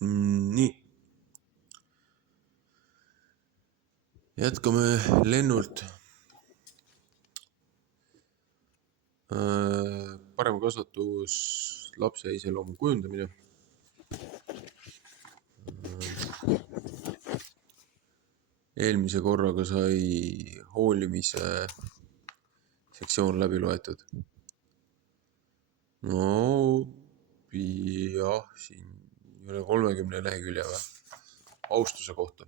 Nii, jätkame lennult. Parem kasvatus, lapse iseloomu kujundamine. Eelmise korraga sai hoolimise sektsioon läbi loetud. No jah, siin üle 30 lehekülje või? Austuse kohta.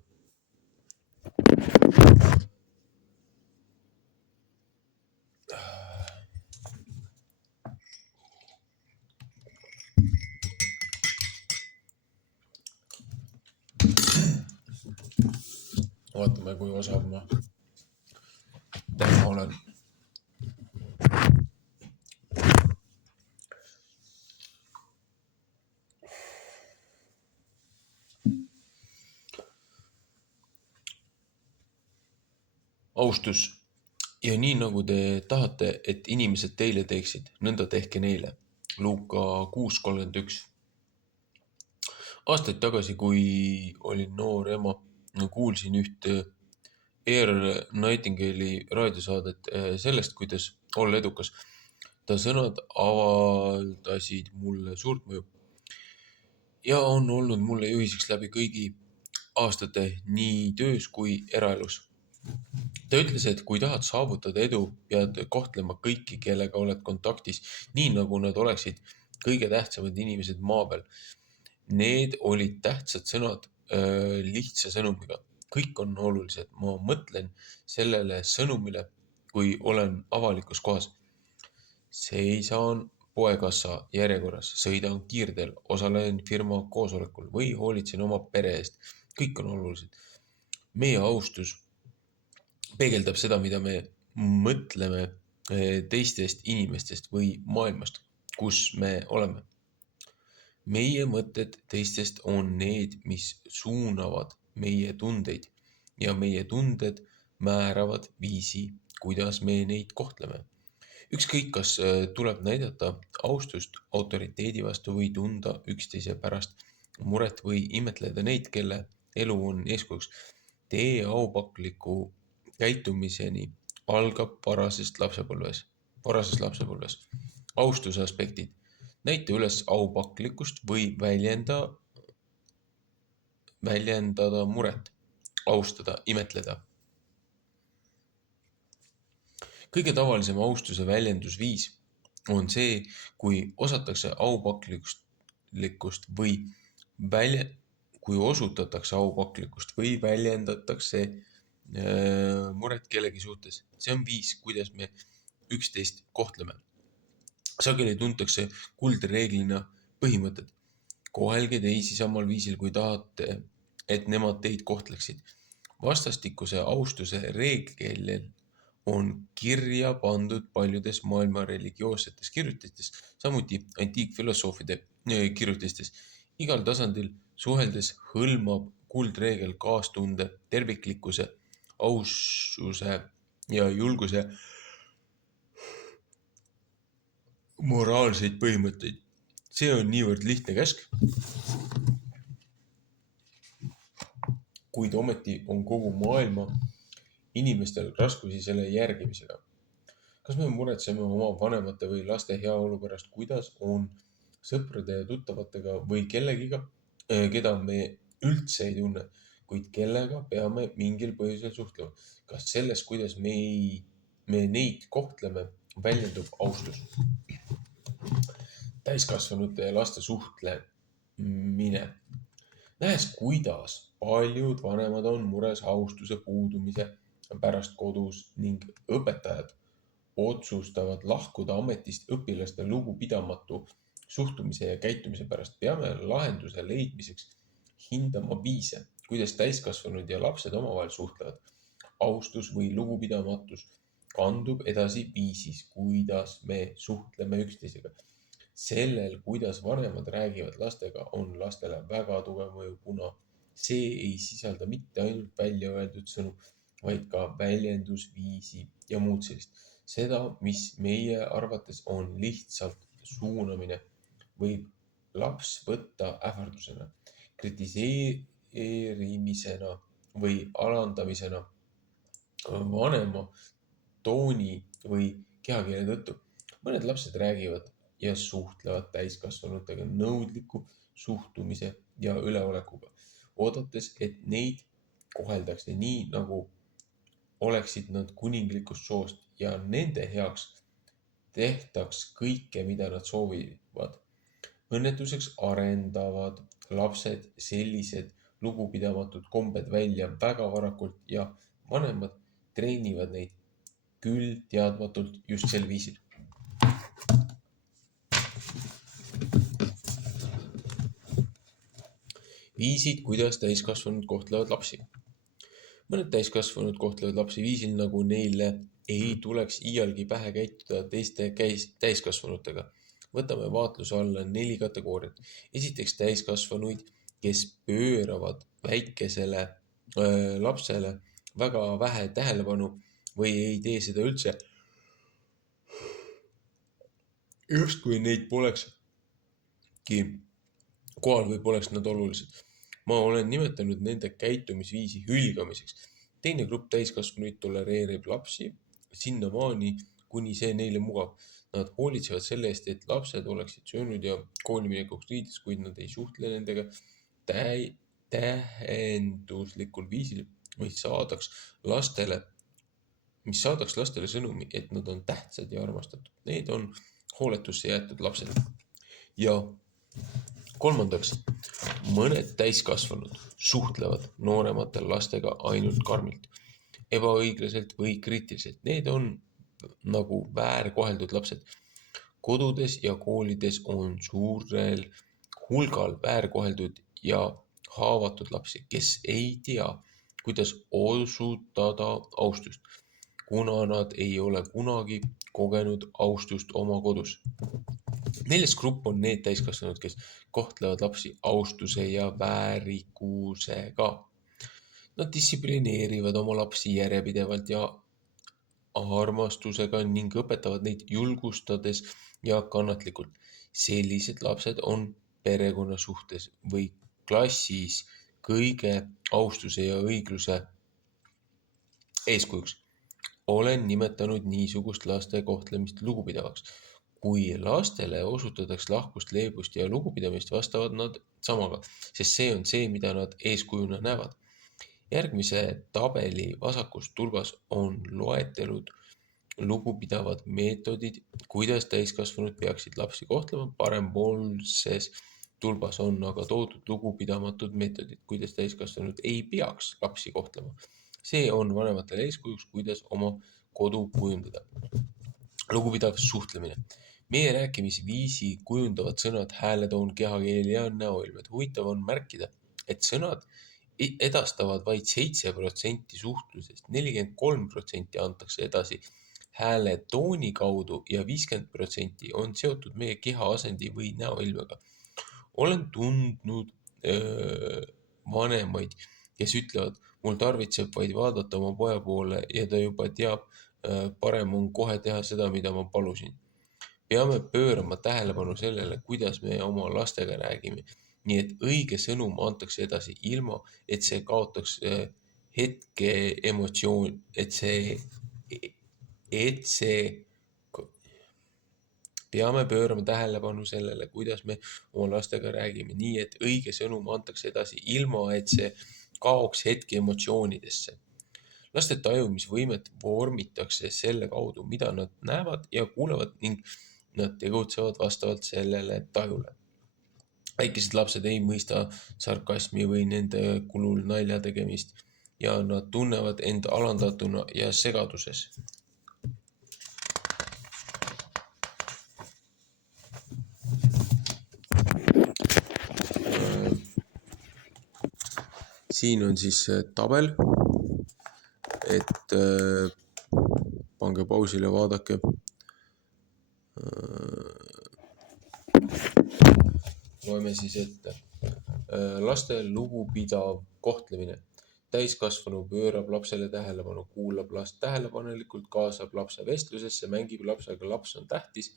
Vaatame, kui osav ma täna olen. Austus. Ja nii nagu te tahate, et inimesed teile teeksid, nõnda tehke neile. Luuka 6:31. Aastaid tagasi, kui olin noor ema, kuulsin üht Air Nightingale'i raadiosaadet sellest, kuidas olla edukas. Ta sõnad avaldasid mulle suurt mõju ja on olnud mulle juhiseks läbi kõigi aastate nii töös kui eraelus. Ta ütles, et kui tahad saavutada edu, pead kohtlema kõiki, kellega oled kontaktis, nii nagu nad oleksid kõige tähtsamad inimesed maa peal. Need olid tähtsad sõnad lihtsa sõnumiga. Kõik on olulised. Ma mõtlen sellele sõnumile, kui olen avalikus kohas. Seisan poekassa järjekorras, sõidan kiirdel, osalen firma koosolekul või hoolitsen oma pere eest. Kõik on olulised. Meie austus peegeldab seda, mida me mõtleme teistest inimestest või maailmast, kus me oleme. Meie mõtted teistest on need, mis suunavad meie tundeid ja meie tunded määravad viisi, kuidas me neid kohtleme. Ükskõik, kas tuleb näidata austust autoriteedi vastu või tunda üksteise pärast muret või imetleda neid, kelle elu on eeskujuks. Tee aupakliku käitumiseni algab varases lapsepõlves. Austuse aspektid. Näita üles aupaklikkust või väljendada muret, austada, imetleda. Kõige tavalisem austuse väljendusviis on see, kui osatakse aupaklikkust kui osutatakse aupaklikkust või väljendatakse muret kellegi suhtes. See on viis, kuidas me üksteist kohtleme. Sageli tuntakse kuldreeglina põhimõtted. Kohelge teisi samal viisil, kui tahate, et nemad teid kohtleksid. Vastastikuse austuse reeglil on kirja pandud paljudes maailma religioossetes kirjutistes, samuti antiikfilosoofide kirjutistes. Igal tasandil suheldes hõlmab kuldreegel kaastunde, terviklikkuse, aususe ja julguse moraalseid põhimõtteid. See on niivõrd lihtne käsk, kuid ometi on kogu maailma inimestel raskusi selle järgimisega. Kas me muretseme oma vanemate või laste heaolu pärast, kuidas on sõprade ja tuttavatega või kellegiga, keda me üldse ei tunne, kuid kellega peame mingil põhjusel suhtlema? Kas selles, kuidas me neid kohtleme, väljendub austus? Täiskasvanute ja laste suhtlemine. Nähes, kuidas paljud vanemad on mures austuse puudumise pärast kodus ning õpetajad otsustavad lahkuda ametist õpilaste lugupidamatu suhtumise ja käitumise pärast. Peame lahenduse leidmiseks hindama viise, kuidas täiskasvanud ja lapsed omavahel suhtlevad. Austus või lugupidamatus kandub edasi viisis, kuidas me suhtleme üksteisega. Sellel, kuidas vanemad räägivad lastega, on lastele väga tugev mõju, kuna see ei sisalda mitte ainult välja öeldud sõnu, vaid ka väljendusviisi ja muud sellist. Seda, mis meie arvates on lihtsalt suunamine, võib laps võtta ähvardusena. kritiseerimisena või alandamisena vanema tooni või kehakeele tõttu. Mõned lapsed räägivad ja suhtlevad täiskasvanutega nõudliku suhtumise ja üleolekuga, oodates, et neid koheldakse nii, nagu oleksid nad kuninglikust soost ja nende heaks tehtaks kõike, mida nad soovivad. Õnnetuseks arendavad lapsed sellised lugupidamatud kombed välja väga varakult ja vanemad treenivad neid küll teadmatult just sel viisil. Viisid, kuidas täiskasvanud kohtlevad lapsi. Mõned täiskasvanud kohtlevad lapsi viisil, nagu neile ei tuleks iialgi pähe käituda teiste täiskasvanutega. Võtame vaatluse alla 4 kategooriat. Esiteks täiskasvanuid, kes pööravad väikesele lapsele väga vähe tähelepanu või ei tee seda üldse. Justkui neid polekski kohal või poleks nad olulised. Ma olen nimetanud nende käitumisviisi hülgamiseks. Teine grupp täiskasvanuid tolereerib lapsi sinnamaani, kuni see neile mugav. Nad hoolitsevad selle eest, et lapsed oleksid söönud ja kooliminekuks riides, kuid nad ei suhtle nendega tähenduslikul viisil, mis saadaks lastele sõnumi, et nad on tähtsad ja armastatud. Need on hooletusse jäetud lapsed. Ja kolmandaks, mõned täiskasvanud suhtlevad noorematel lastega ainult karmilt, ebaõiglaselt või kriitiliselt. Need on nagu väärkoheldud lapsed. Kodudes ja koolides on suurel hulgal väärkoheldud ja haavatud lapsi, kes ei tea, kuidas osutada austust, kuna nad ei ole kunagi kogenud austust oma kodus. 4. grupp on need täiskasvanud, kes kohtlevad lapsi austuse ja väärikusega. Nad distsiplineerivad oma lapsi järjepidevalt ja armastusega ning õpetavad neid julgustades ja kannatlikult. Sellised lapsed on perekonna suhtes või klassis kõige austuse ja õigluse eeskujuks. Olen nimetanud niisugust laste kohtlemist lugupidavaks. Kui lastele osutatakse lahkust, leebust ja lugupidamist, vastavad nad samaga, sest see on see, mida nad eeskujuna näevad. Järgmise tabeli vasakus tulbas on loetelud lugupidavad meetodid, kuidas täiskasvanud peaksid lapsi kohtlema. Parempoolses tulbas on aga toodud lugupidamatud meetodid, kuidas täiskasvanud ei peaks lapsi kohtlema. See on vanematele eeskujuks, kuidas oma kodu kujundada. Lugupidav suhtlemine. Meie rääkimisviisi kujundavad sõnad, hääletoon, kehakeel ja näoilmed. Huvitav on märkida, et sõnad edastavad vaid 7% suhtlusest, 43% antakse edasi hääletooni kaudu ja 50% on seotud meie kehaasendi või näoilmega. Olen tundnud vanemaid, kes ütlevad, mul tarvitseb vaid vaadata oma poja poole ja ta juba teab, parem on kohe teha seda, mida ma palusin. Peame pöörama tähelepanu sellele, kuidas me oma lastega räägime, nii et õige sõnum antakse edasi ilma, et see kaotaks hetke emotsioon, peame pöörama tähelepanu sellele, kuidas me oma lastega räägime, nii et õige sõnum antakse edasi ilma, et see kaoks hetke emotsioonidesse. Laste tajumisvõimet vormitakse selle kaudu, mida nad näevad ja kuulevad ning nad tegutsevad vastavalt sellele tajule. Väikesed lapsed ei mõista sarkasmi või nende kulul nalja tegemist ja nad tunnevad end alandatuna ja segaduses. Siin on siis tabel, et pange pausile, vaadake. Loeme siis ette. Laste lugupidav kohtlemine. Täiskasvanu pöörab lapsele tähelepanu, kuulab last tähelepanelikult, kaasab lapse vestlusesse, mängib lapsega, laps on tähtis,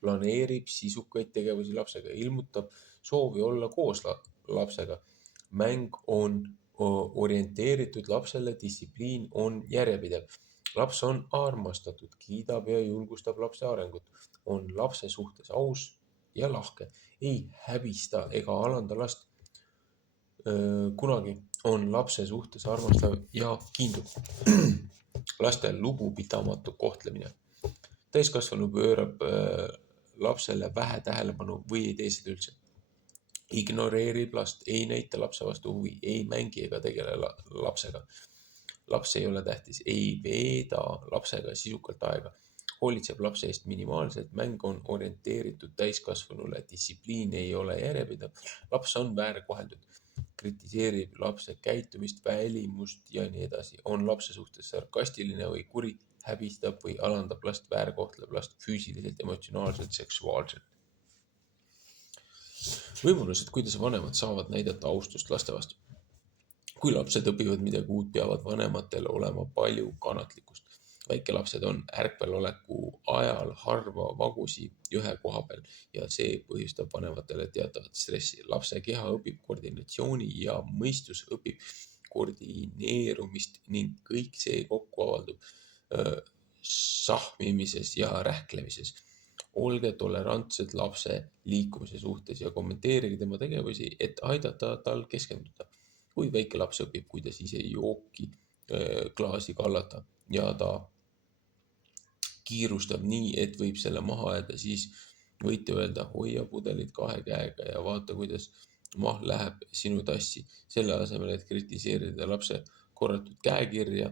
planeerib sisukaid tegevusi lapsega, ilmutab soovi olla koos lapsega, mäng on orienteeritud lapsele, distsipliin on järjepidev. Laps on armastatud, kiidab ja julgustab lapse arengut, on lapse suhtes aus ja lahke, ei häbista ega alanda last. Kunagi on lapse suhtes armastav ja kiindub. Laste lugupidamatu kohtlemine. Täiskasvanu pöörab lapsele vähe tähelepanu või ei tee seda üldse. Ignoreerib last, ei näita lapse vastu huvi, ei mängi ega tegele lapsega. Laps ei ole tähtis, ei veeda lapsega sisukalt aega, hoolitseb lapse eest minimaalselt, mäng on orienteeritud täiskasvanule, distsipliin ei ole järjepidev, laps on väärkoheldud, kritiseerib lapse käitumist, välimust ja nii edasi, on lapse suhtes sarkastiline või kuri, häbistab või alandab last, väärkohtleb last füüsiliselt, emotsionaalselt, seksuaalselt. Võimalused, kuidas vanemad saavad näidata austust laste vastu. Kui lapsed õpivad midagi uut, peavad vanematel olema palju kannatlikkust. Väikelapsed on ärkveloleku ajal harva vagusi ühe koha peal ja see põhjustab vanematele teatavat stressi. Lapse keha õpib koordinatsiooni ja mõistus õpib koordineerumist ning kõik see kokku avaldub sahmimises ja rähklemises. Olge tolerantsed lapse liikumise suhtes ja kommenteerige tema tegevusi, et aidata tal keskenduda. Kui väike laps õpib, kuidas ise jooki klaasi kallata ja ta kiirustab nii, et võib selle maha ajada, siis võite öelda, hoia pudelit 2 käega ja vaata, kuidas mahl läheb sinu tassi. Selle asemel, et kritiseerida lapse korratut käekirja,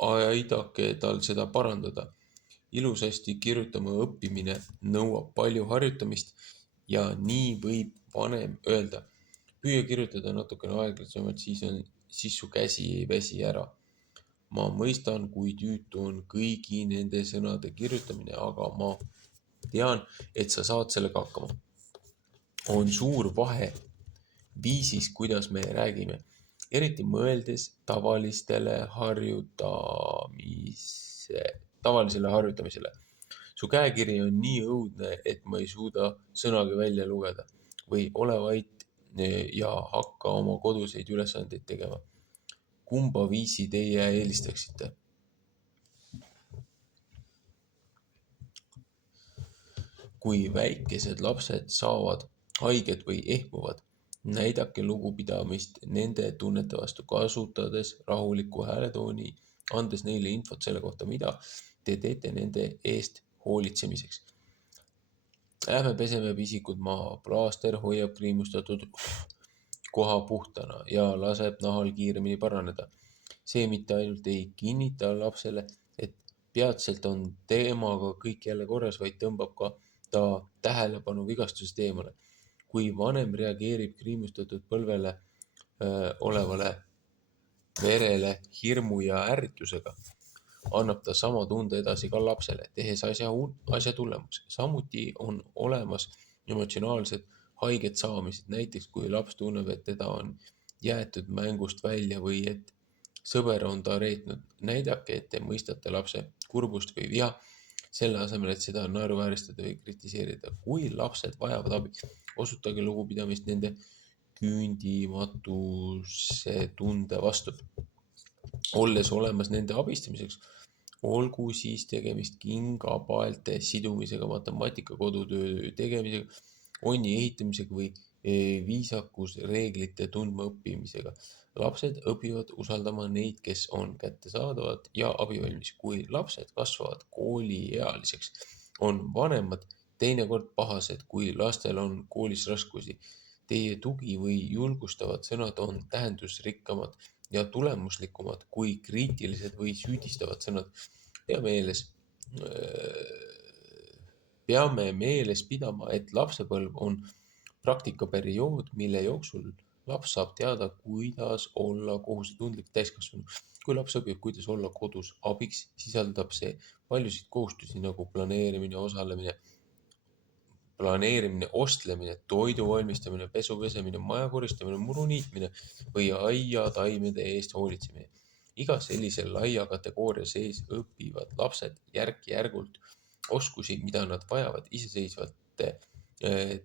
aidake tal seda parandada. Ilusasti kirjutama õppimine nõuab palju harjutamist ja nii võib vanem öelda. Püüa kirjutada natukene aeglasemalt, siis su käsi ei väsi ära. Ma mõistan, kui tüütu on kõigi nende sõnade kirjutamine, aga ma tean, et sa saad sellega hakkama. On suur vahe viisis, kuidas me räägime, eriti mõeldes tavalisele harjutamisele. Su käekiri on nii õudne, et ma ei suuda sõnagi välja lugeda või ole vait ja hakka oma koduseid ülesandeid tegema. Kumba viisi teie eelistaksite? Kui väikesed lapsed saavad haiget või ehmuvad, näidake lugupidamist nende tunnete vastu, kasutades rahulikku hääletooni, andes neile infot selle kohta, mida te teete nende eest hoolitsemiseks. Lähme peseme pisikud maha, plaaster hoiab kriimustatud koha puhtana ja laseb nahal kiiremini paraneda. See mitte ainult ei kinnita lapsele, et peatselt on teemaga kõik jälle korras, vaid tõmbab ka ta tähelepanu vigastusest eemale. Kui vanem reageerib kriimustatud põlvele olevale verele hirmu ja ärritusega, annab ta sama tunde edasi ka lapsele, tehes asja hullemaks. Samuti on olemas emotsionaalsed haiget saamised, näiteks kui laps tunneb, et teda on jäetud mängust välja või et sõber on ta reetnud. Näidake, et te mõistate lapse kurbust või viha, selle asemel, et seda naeruvääristada või kritiseerida. Kui lapsed vajavad abi, osutage lugupidamist nende küündimatuse tunde vastu. Olles olemas nende abistamiseks, olgu siis tegemist kingapaelte sidumisega, matemaatikakodutöö tegemisega, onni ehitamisega või viisakusreeglite tundmaõppimisega. Lapsed õpivad usaldama neid, kes on kättesaadavad ja abivalmis. Kui lapsed kasvavad kooliealiseks, on vanemad teinekord pahased, kui lastel on koolis raskusi. Teie tugi või julgustavad sõnad on tähendusrikkamad ja tulemuslikumad kui kriitilised või süüdistavad sõnad. Peame meeles pidama, et lapsepõlv on praktikaperiood, mille jooksul laps saab teada, kuidas olla kohusetundlik täiskasvanu. Kui laps õpib, kuidas olla kodus abiks, sisaldab see paljusid kohustusi nagu planeerimine, ostlemine, toidu valmistamine, pesu pesemine, maja koristamine, muru niitmine või aiataimede eest hoolitsemine. Iga sellise laia kategooria sees õpivad lapsed järk-järgult oskusi, mida nad vajavad iseseisvate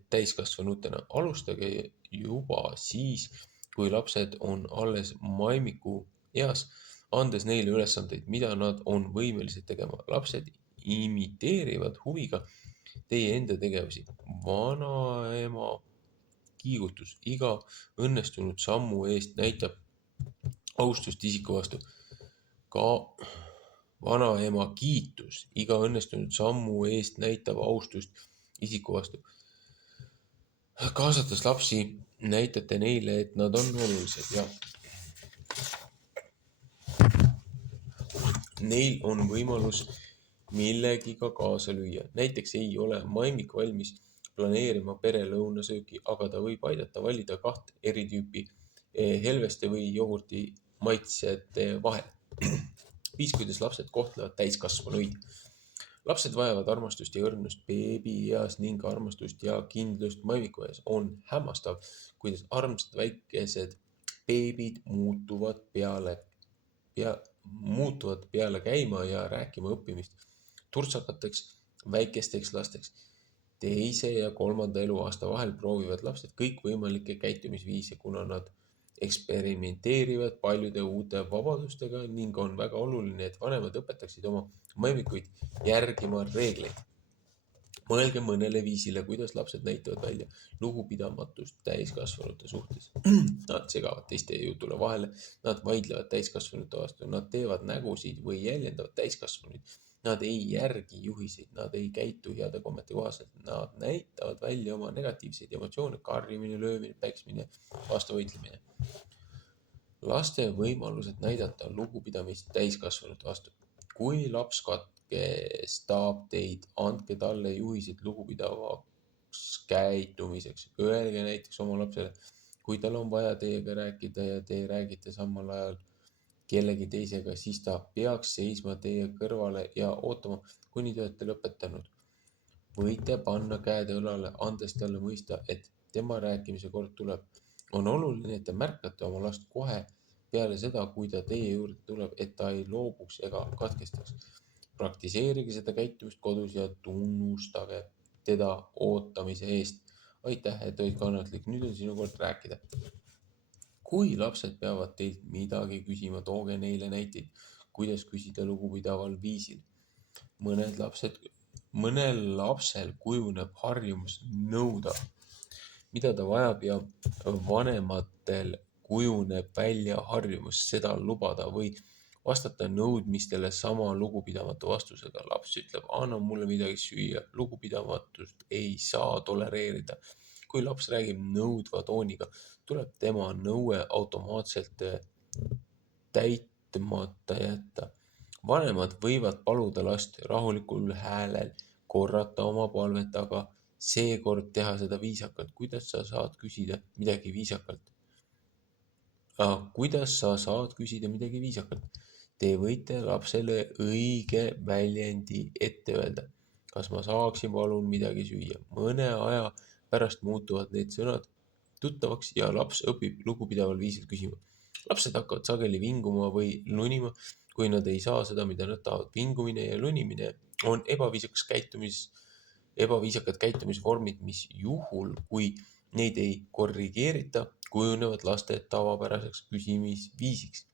täiskasvanutena. Alustage juba siis, kui lapsed on alles maimiku eas, andes neile ülesandeid, mida nad on võimelised tegema. Lapsed imiteerivad huviga teie enda tegevusi. Vanaema kiigutus iga õnnestunud sammu eest näitab austust isiku vastu. Ka vanaema kiitus iga õnnestunud sammu eest näitab austust isiku vastu. Kaasates lapsi näitate neile, et nad on olulised ja neil on võimalus millegiga kaasa lüüa. Näiteks ei ole maimik valmis planeerima pere lõunasööki, aga ta võib aidata valida 2 eri tüüpi helveste või jogurti maitsete vahel. 5, kuidas lapsed kohtlevad täiskasvanuid. Lapsed vajavad armastust ja õrnust beebieas ning armastust ja kindlust maimiku ees. On hämmastav, kuidas armsad väikesed beebid muutuvad peale käima ja rääkima õppimist turtsakateks väikesteks lasteks. 2. ja 3. eluaasta vahel proovivad lapsed kõikvõimalikke käitumisviise, kuna nad eksperimenteerivad paljude uute vabadustega ning on väga oluline, et vanemad õpetaksid oma maimikuid järgima reegleid. Mõelge mõnele viisile, kuidas lapsed näitavad välja lugupidamatust täiskasvanute suhtes. Nad segavad teiste jutule vahele, nad vaidlevad täiskasvanute vastu, nad teevad nägusid või jäljendavad täiskasvanuid. Nad ei järgi juhiseid, nad ei käitu heade kommete kohaselt, nad näitavad välja oma negatiivseid emotsioone, karjumine, löömine, päksmine, vastuvõitlemine. Laste võimalused näidata lugupidamist täiskasvanute vastu. Kui laps katkestab teid, andke talle juhised lugupidavaks käitumiseks. Öelge näiteks oma lapsele, kui tal on vaja teiega rääkida ja te räägite samal ajal kellegi teisega, siis ta peaks seisma teie kõrvale ja ootama, kuni te olete lõpetanud. Võite panna käed õlale, andes talle mõista, et tema rääkimise kord tuleb. On oluline, et te märkate oma last kohe peale seda, kui ta teie juurde tuleb, et ta ei loobuks ega katkestaks. Praktiseerige seda käitumist kodus ja tunnustage teda ootamise eest. Aitäh, et olid kannatlik. Nüüd on sinu kord rääkida. Kui lapsed peavad teilt midagi küsima, tooge neile näiteid, kuidas küsida lugupidaval viisil. Mõnel lapsel kujuneb harjumus nõuda, mida ta vajab ja vanematel kujuneb välja harjumus seda lubada või vastata nõudmistele sama lugupidamatu vastusega. Laps ütleb, anna mulle midagi süüa. Lugupidamatust ei saa tolereerida. Kui laps räägib nõudva tooniga, tuleb tema nõue automaatselt täitmata jätta. Vanemad võivad paluda last rahulikul häälel korrata oma palvet, aga seekord teha seda viisakalt. Kuidas sa saad küsida midagi viisakalt? Te võite lapsele õige väljendi ette öelda. Kas ma saaksin palun midagi süüa? Mõne aja pärast muutuvad need sõnad tuttavaks ja laps õpib lugupidaval viisil küsima. Lapsed hakkavad sageli vinguma või lunima, kui nad ei saa seda, mida nad tahavad. Vingumine ja lunimine on ebaviisakad käitumisvormid, mis juhul, kui neid ei korrigeerita, kujunevad laste tavapäraseks küsimisviisiks.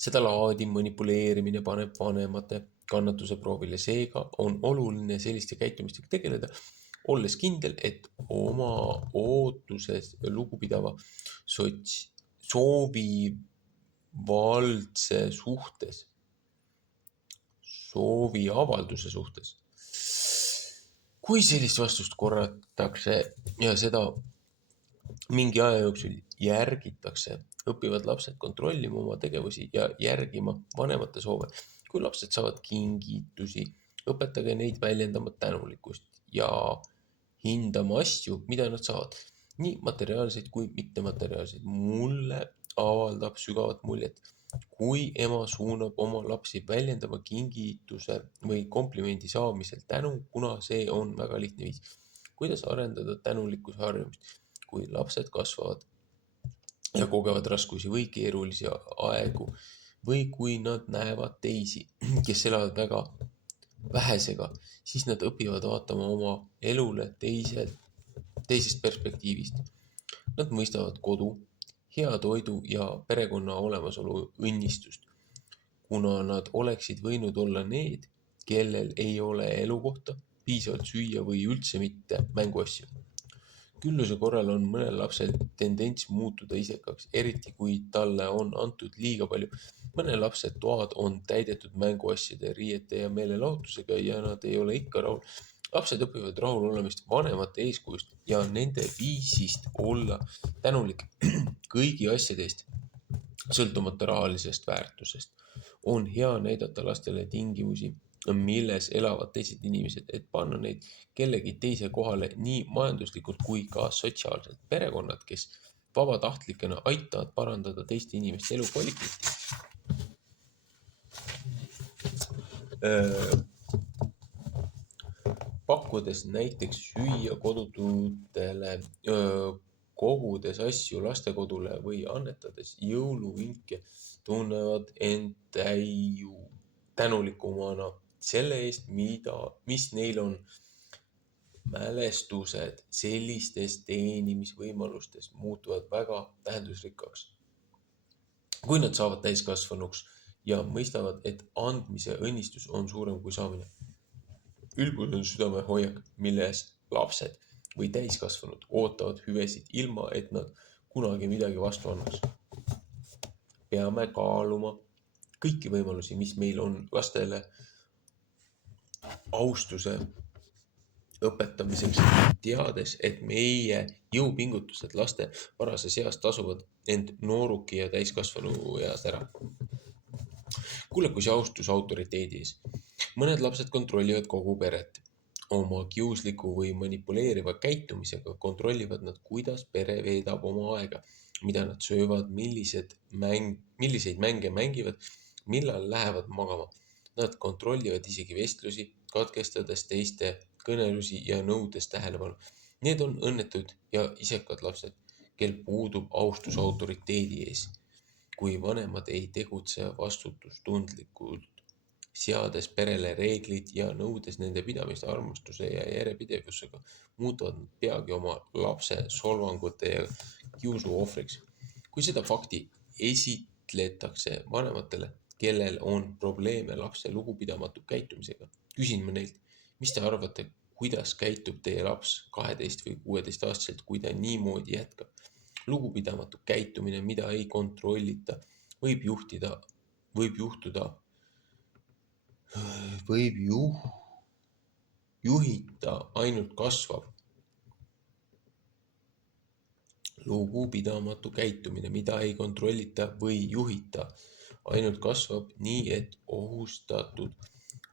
Seda laadi manipuleerimine paneb vanemate kannatuse proovile, seega on oluline selliste käitumistega tegeleda, olles kindel, et oma ootuses lugupidava sooviavalduse suhtes. Kui sellist vastust korratakse ja seda mingi aja jooksul järgitakse, õpivad lapsed kontrollima oma tegevusi ja järgima vanemate soove. Kui lapsed saavad kingitusi, õpetage neid väljendama tänulikkust ja hindama asju, mida nad saavad, nii materiaalseid kui mittemateriaalseid. Mulle avaldab sügavat muljet, kui ema suunab oma lapsi väljendama kingituse või komplimendi saamisel tänu, kuna see on väga lihtne viis. Kuidas arendada tänulikkuse harjumist? Kui lapsed kasvavad ja kogevad raskusi või keerulisi aegu või kui nad näevad teisi, kes elavad väga vähesega, siis nad õpivad vaatama oma elule teisest perspektiivist. Nad mõistavad kodu, hea toidu ja perekonna olemasolu õnnistust, kuna nad oleksid võinud olla need, kellel ei ole elukohta, piisavalt süüa või üldse mitte mänguasju. Külluse korral on mõnel lapsel tendents muutuda isekaks, eriti kui talle on antud liiga palju. Mõne lapse toad on täidetud mänguasjade, riiete ja meelelahutusega ja nad ei ole ikka rahul. Lapsed õpivad rahul olemist vanemate eeskujust ja nende viisist olla tänulik kõigi asjade eest, sõltumata rahalisest väärtusest. On hea näidata lastele tingimusi, milles elavad teised inimesed, et panna neid kellegi teise kohale nii majanduslikult kui ka sotsiaalselt. Perekonnad, kes vabatahtlikena aitavad parandada teiste inimeste elukvaliteeti. Pakkudes näiteks süüa kodututele, kogudes asju lastekodule või annetades jõuluvinke, tunnevad end tänulikumana selle eest, mis neil on. Mälestused sellistest teenimisvõimalustest muutuvad väga tähendusrikkaks. Kui nad saavad täiskasvanuks ja mõistavad, et andmise õnnistus on suurem kui saamine. Ülbus on südame hoiak, milles lapsed või täiskasvanud ootavad hüvesid, ilma et nad kunagi midagi vastu annaks. Peame kaaluma kõiki võimalusi, mis meil on lastele austuse õpetamiseks, teades, et meie jõupingutused laste varases eas tasuvad end nooruki ja täiskasvanu eas ära. Kuulekus ja austus autoriteedi ees. Mõned lapsed kontrollivad kogu peret. Oma kiusliku või manipuleeriva käitumisega kontrollivad nad, kuidas pere veedab oma aega, mida nad söövad, milliseid mänge mängivad, millal lähevad magama. Nad kontrollivad isegi vestlusi, katkestades teiste kõnelusi ja nõudes tähelepanu. Need on õnnetud ja isekad lapsed, kel puudub austus autoriteedi ees. Kui vanemad ei tegutse vastutustundlikult, seades perele reeglid ja nõudes nende pidamist armastuse ja järjepidevusega, muutuvad nad peagi oma lapse solvangute ja kiusu ohvriks. Kui seda fakti esitletakse vanematele, kellel on probleeme lapse lugupidamatu käitumisega, küsin ma neilt, mis te arvate, kuidas käitub teie laps 12 või 16-aastaselt, kui ta niimoodi jätkab? Lugupidamatu käitumine, mida ei kontrollita, võib juhita ainult kasvav. Lugupidamatu käitumine, mida ei kontrollita või juhita, ainult kasvab nii, et ohustatud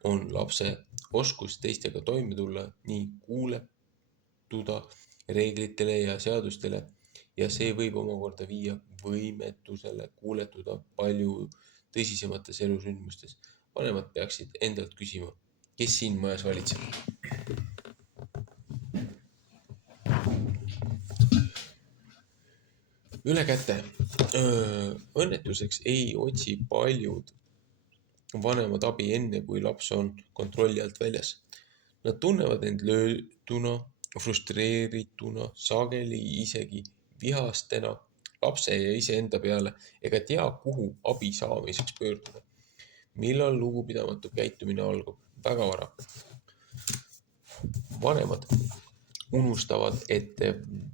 on lapse oskus teistega toime tulla, nii kuuletuda reeglitele ja seadustele, ja see võib omakorda viia võimetusele kuuletuda palju tõsisemates elusündmustes. Vanemad peaksid endalt küsima, kes siin majas valitseb. Ülekäte. Õnnetuseks ei otsi paljud vanemad abi enne, kui laps on kontrolli alt väljas. Nad tunnevad end lööduna, frustreerituna, sageli isegi vihastena lapse ja iseenda peale ega tea, kuhu abi saamiseks pöörduda. Millal lugupidamatu käitumine algab? Väga vara. Vanemad unustavad, et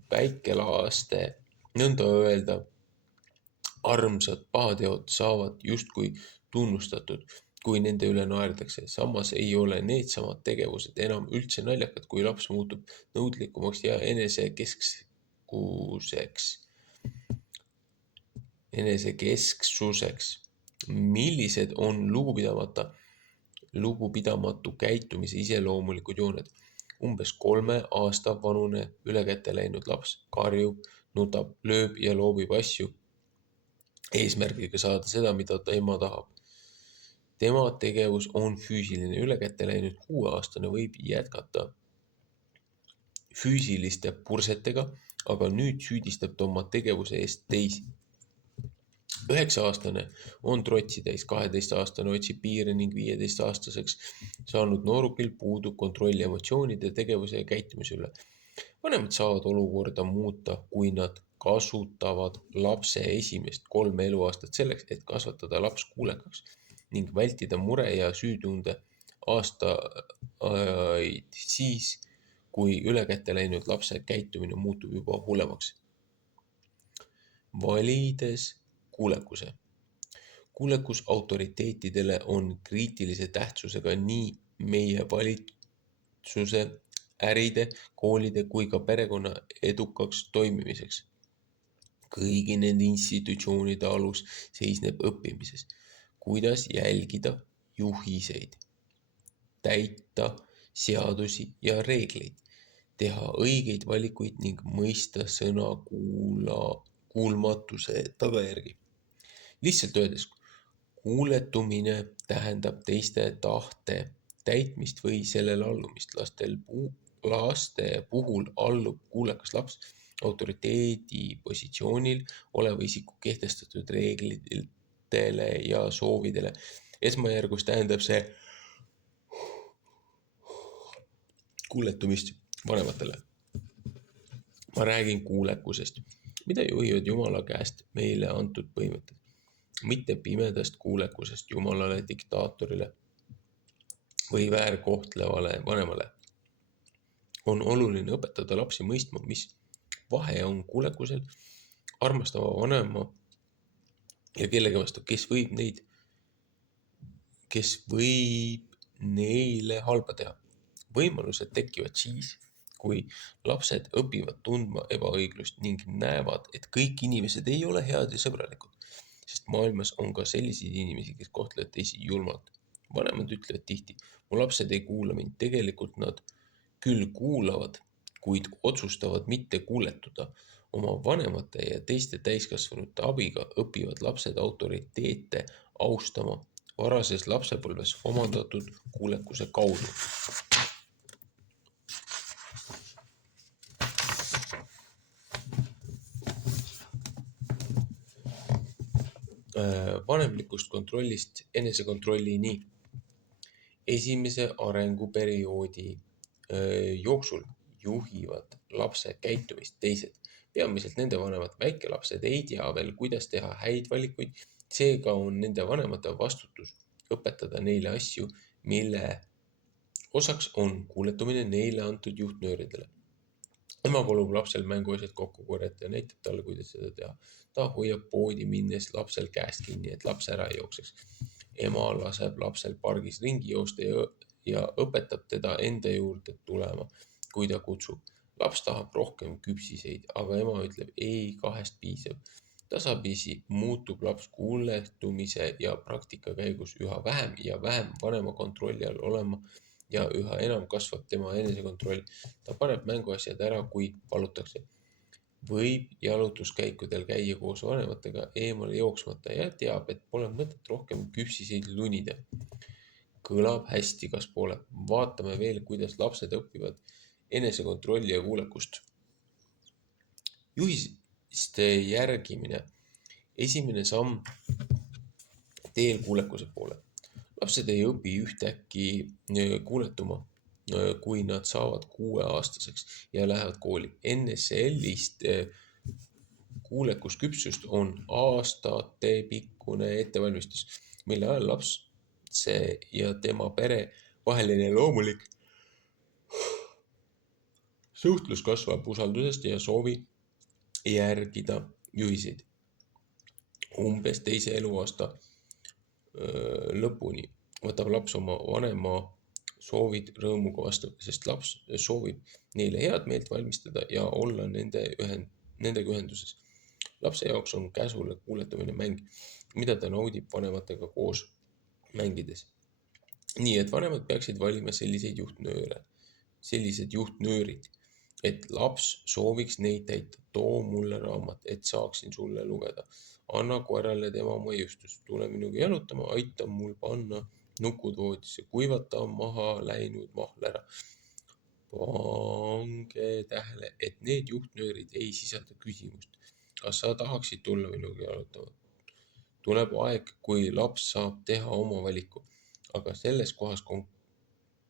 väikelaste nõnda öelda armsad pahateod saavad justkui tunnustatud, kui nende üle naerdakse. Samas ei ole needsamad tegevused enam üldse naljakad, kui laps muutub nõudlikumaks ja enesekesksuseks. Millised on lugupidamatu käitumise iseloomulikud jooned? Umbes 3 aasta vanune ülekäte läinud laps karjub, nutab, lööb ja loobib asju eesmärgiga saada seda, mida ema tahab. Tema tegevus on füüsiline. Ülekäte läinud 6-aastane võib jätkata füüsiliste pursetega, aga nüüd süüdistab ta oma tegevuse eest teisi. 9-aastane on trotsi täis, 12-aastane otsib piire ning 15-aastaseks saanud noorukil puudub kontroll emotsioonide, tegevuse ja käitumise üle. Vanemad saavad olukorda muuta, kui nad kasutavad lapse esimest 3 eluaastat selleks, et kasvatada laps kuulekaks ning vältida mure ja süütunde aastaid siis, kui ülekäte läinud lapse käitumine muutub juba hullemaks. Valides kuulekuse. Kuulekus autoriteetidele on kriitilise tähtsusega nii meie valitsuse, äride, koolide kui ka perekonna edukaks toimimiseks. Kõigi nende institutsioonide alus seisneb õppimises, kuidas jälgida juhiseid, täita seadusi ja reegleid, teha õigeid valikuid ning mõista sõna kuulmatuse tagajärgi. Lihtsalt öeldes, kuuletumine tähendab teiste tahte täitmist või sellele allumist. Laste puhul allub kuulekas laps autoriteedi positsioonil oleva isiku kehtestatud reeglitele ja soovidele. Esmajärgus tähendab see kuuletumist vanematele. Ma räägin kuulekusest, mida juhivad Jumala käest meile antud põhimõtted. Mitte pimedast kuulekusest Jumalale, diktaatorile või väärkohtlevale vanemale. On oluline õpetada lapsi mõistma, mis vahe on kuulekusel, armastava vanema ja kellegi vastu, kes võib neile halba teha. Võimalused tekivad siis, kui lapsed õpivad tundma ebaõiglust ning näevad, et kõik inimesed ei ole head ja sõbralikud, sest maailmas on ka selliseid inimesi, kes kohtlevad teisi julmalt. Vanemad ütlevad tihti, mu lapsed ei kuula mind, tegelikult nad küll kuulavad, kuid otsustavad mitte kuuletuda. Oma vanemate ja teiste täiskasvanute abiga õpivad lapsed autoriteete austama varases lapsepõlves omandatud kuulekuse kaudu. Vanemlikust kontrollist enesekontrollini. Esimese arenguperioodi jooksul juhivad lapse käitumist teised, peamiselt nende vanemad. Väikelapsed ei tea veel, kuidas teha häid valikuid, seega on nende vanemate vastutus õpetada neile asju, mille osaks on kuuletumine neile antud juhtnööridele. Ema palub lapsel mänguasjad kokku korjata ja näitab talle, kuidas seda teha. Ta hoiab poodi minnes lapsel käest kinni, et laps ära ei jookseks. Ema laseb lapsel pargis ringi joosta ja õpetab teda enda juurde tulema, kui ta kutsub. Laps tahab rohkem küpsiseid, aga ema ütleb ei, 2 piisab. Tasapisi muutub laps kuuletumise ja praktika käigus üha vähem ja vähem vanema kontrolli all olema ja üha enam kasvab tema enesekontroll. Ta paneb mänguasjad ära, kui palutakse. Võib jalutuskäikudel käia koos vanematega eemale jooksmata ja teab, et pole mõtet rohkem küpsiseid lunida. Kõlab hästi, kas pole? Vaatame veel, kuidas lapsed õpivad enesekontrolli ja kuulekust. Juhiste järgimine. Esimene samm teel kuulekuse poole. Lapsed ei õpi ühtäkki kuuletuma, kui nad saavad 6-aastaseks ja lähevad kooli. Enne sellist kuulekusküpsust on aastatepikkune ettevalmistus, mille ajal lapse ja tema pere vaheline loomulik suhtlus kasvab usaldusest ja soovi järgida juhiseid. Umbes 2. eluaasta lõpuni võtab laps oma vanema soovid rõõmuga vastu, sest laps soovib neile head meelt valmistada ja olla nendega ühenduses. Lapse jaoks on käsule kuuletumine mäng, mida ta naudib vanematega koos mängides. Nii et vanemad peaksid valima sellised juhtnöörid, et laps sooviks neid täita. Too mulle raamat, et saaksin sulle lugeda. Anna koerale tema maiustus, tule minuga jalutama, aita mul panna nukud voodisse, kuivata maha läinud mahl ära. Pange tähele, et need juhtnöörid ei sisalda küsimust. Kas sa tahaksid tulla minuga jalutama? tuleb aeg, kui laps saab teha oma valiku, aga selles kohas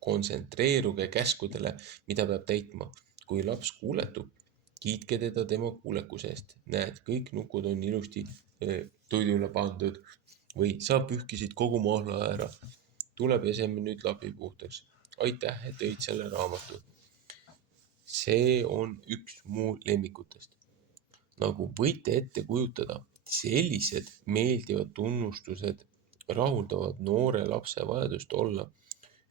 kontsentreeruge käskudele, mida peab täitma. Kui laps kuuletub, kiitke teda tema kuulekuse eest. Näed, kõik nukud on ilusti tuidule pandud või sa pühkisid kogu mahla ära. Tule peseme nüüd lapi puhtaks. Aitäh, et tõid selle raamatu. See on üks mu lemmikutest. Nagu võite ette kujutada, sellised meeldivad tunnustused rahuldavad noore lapse vajadust olla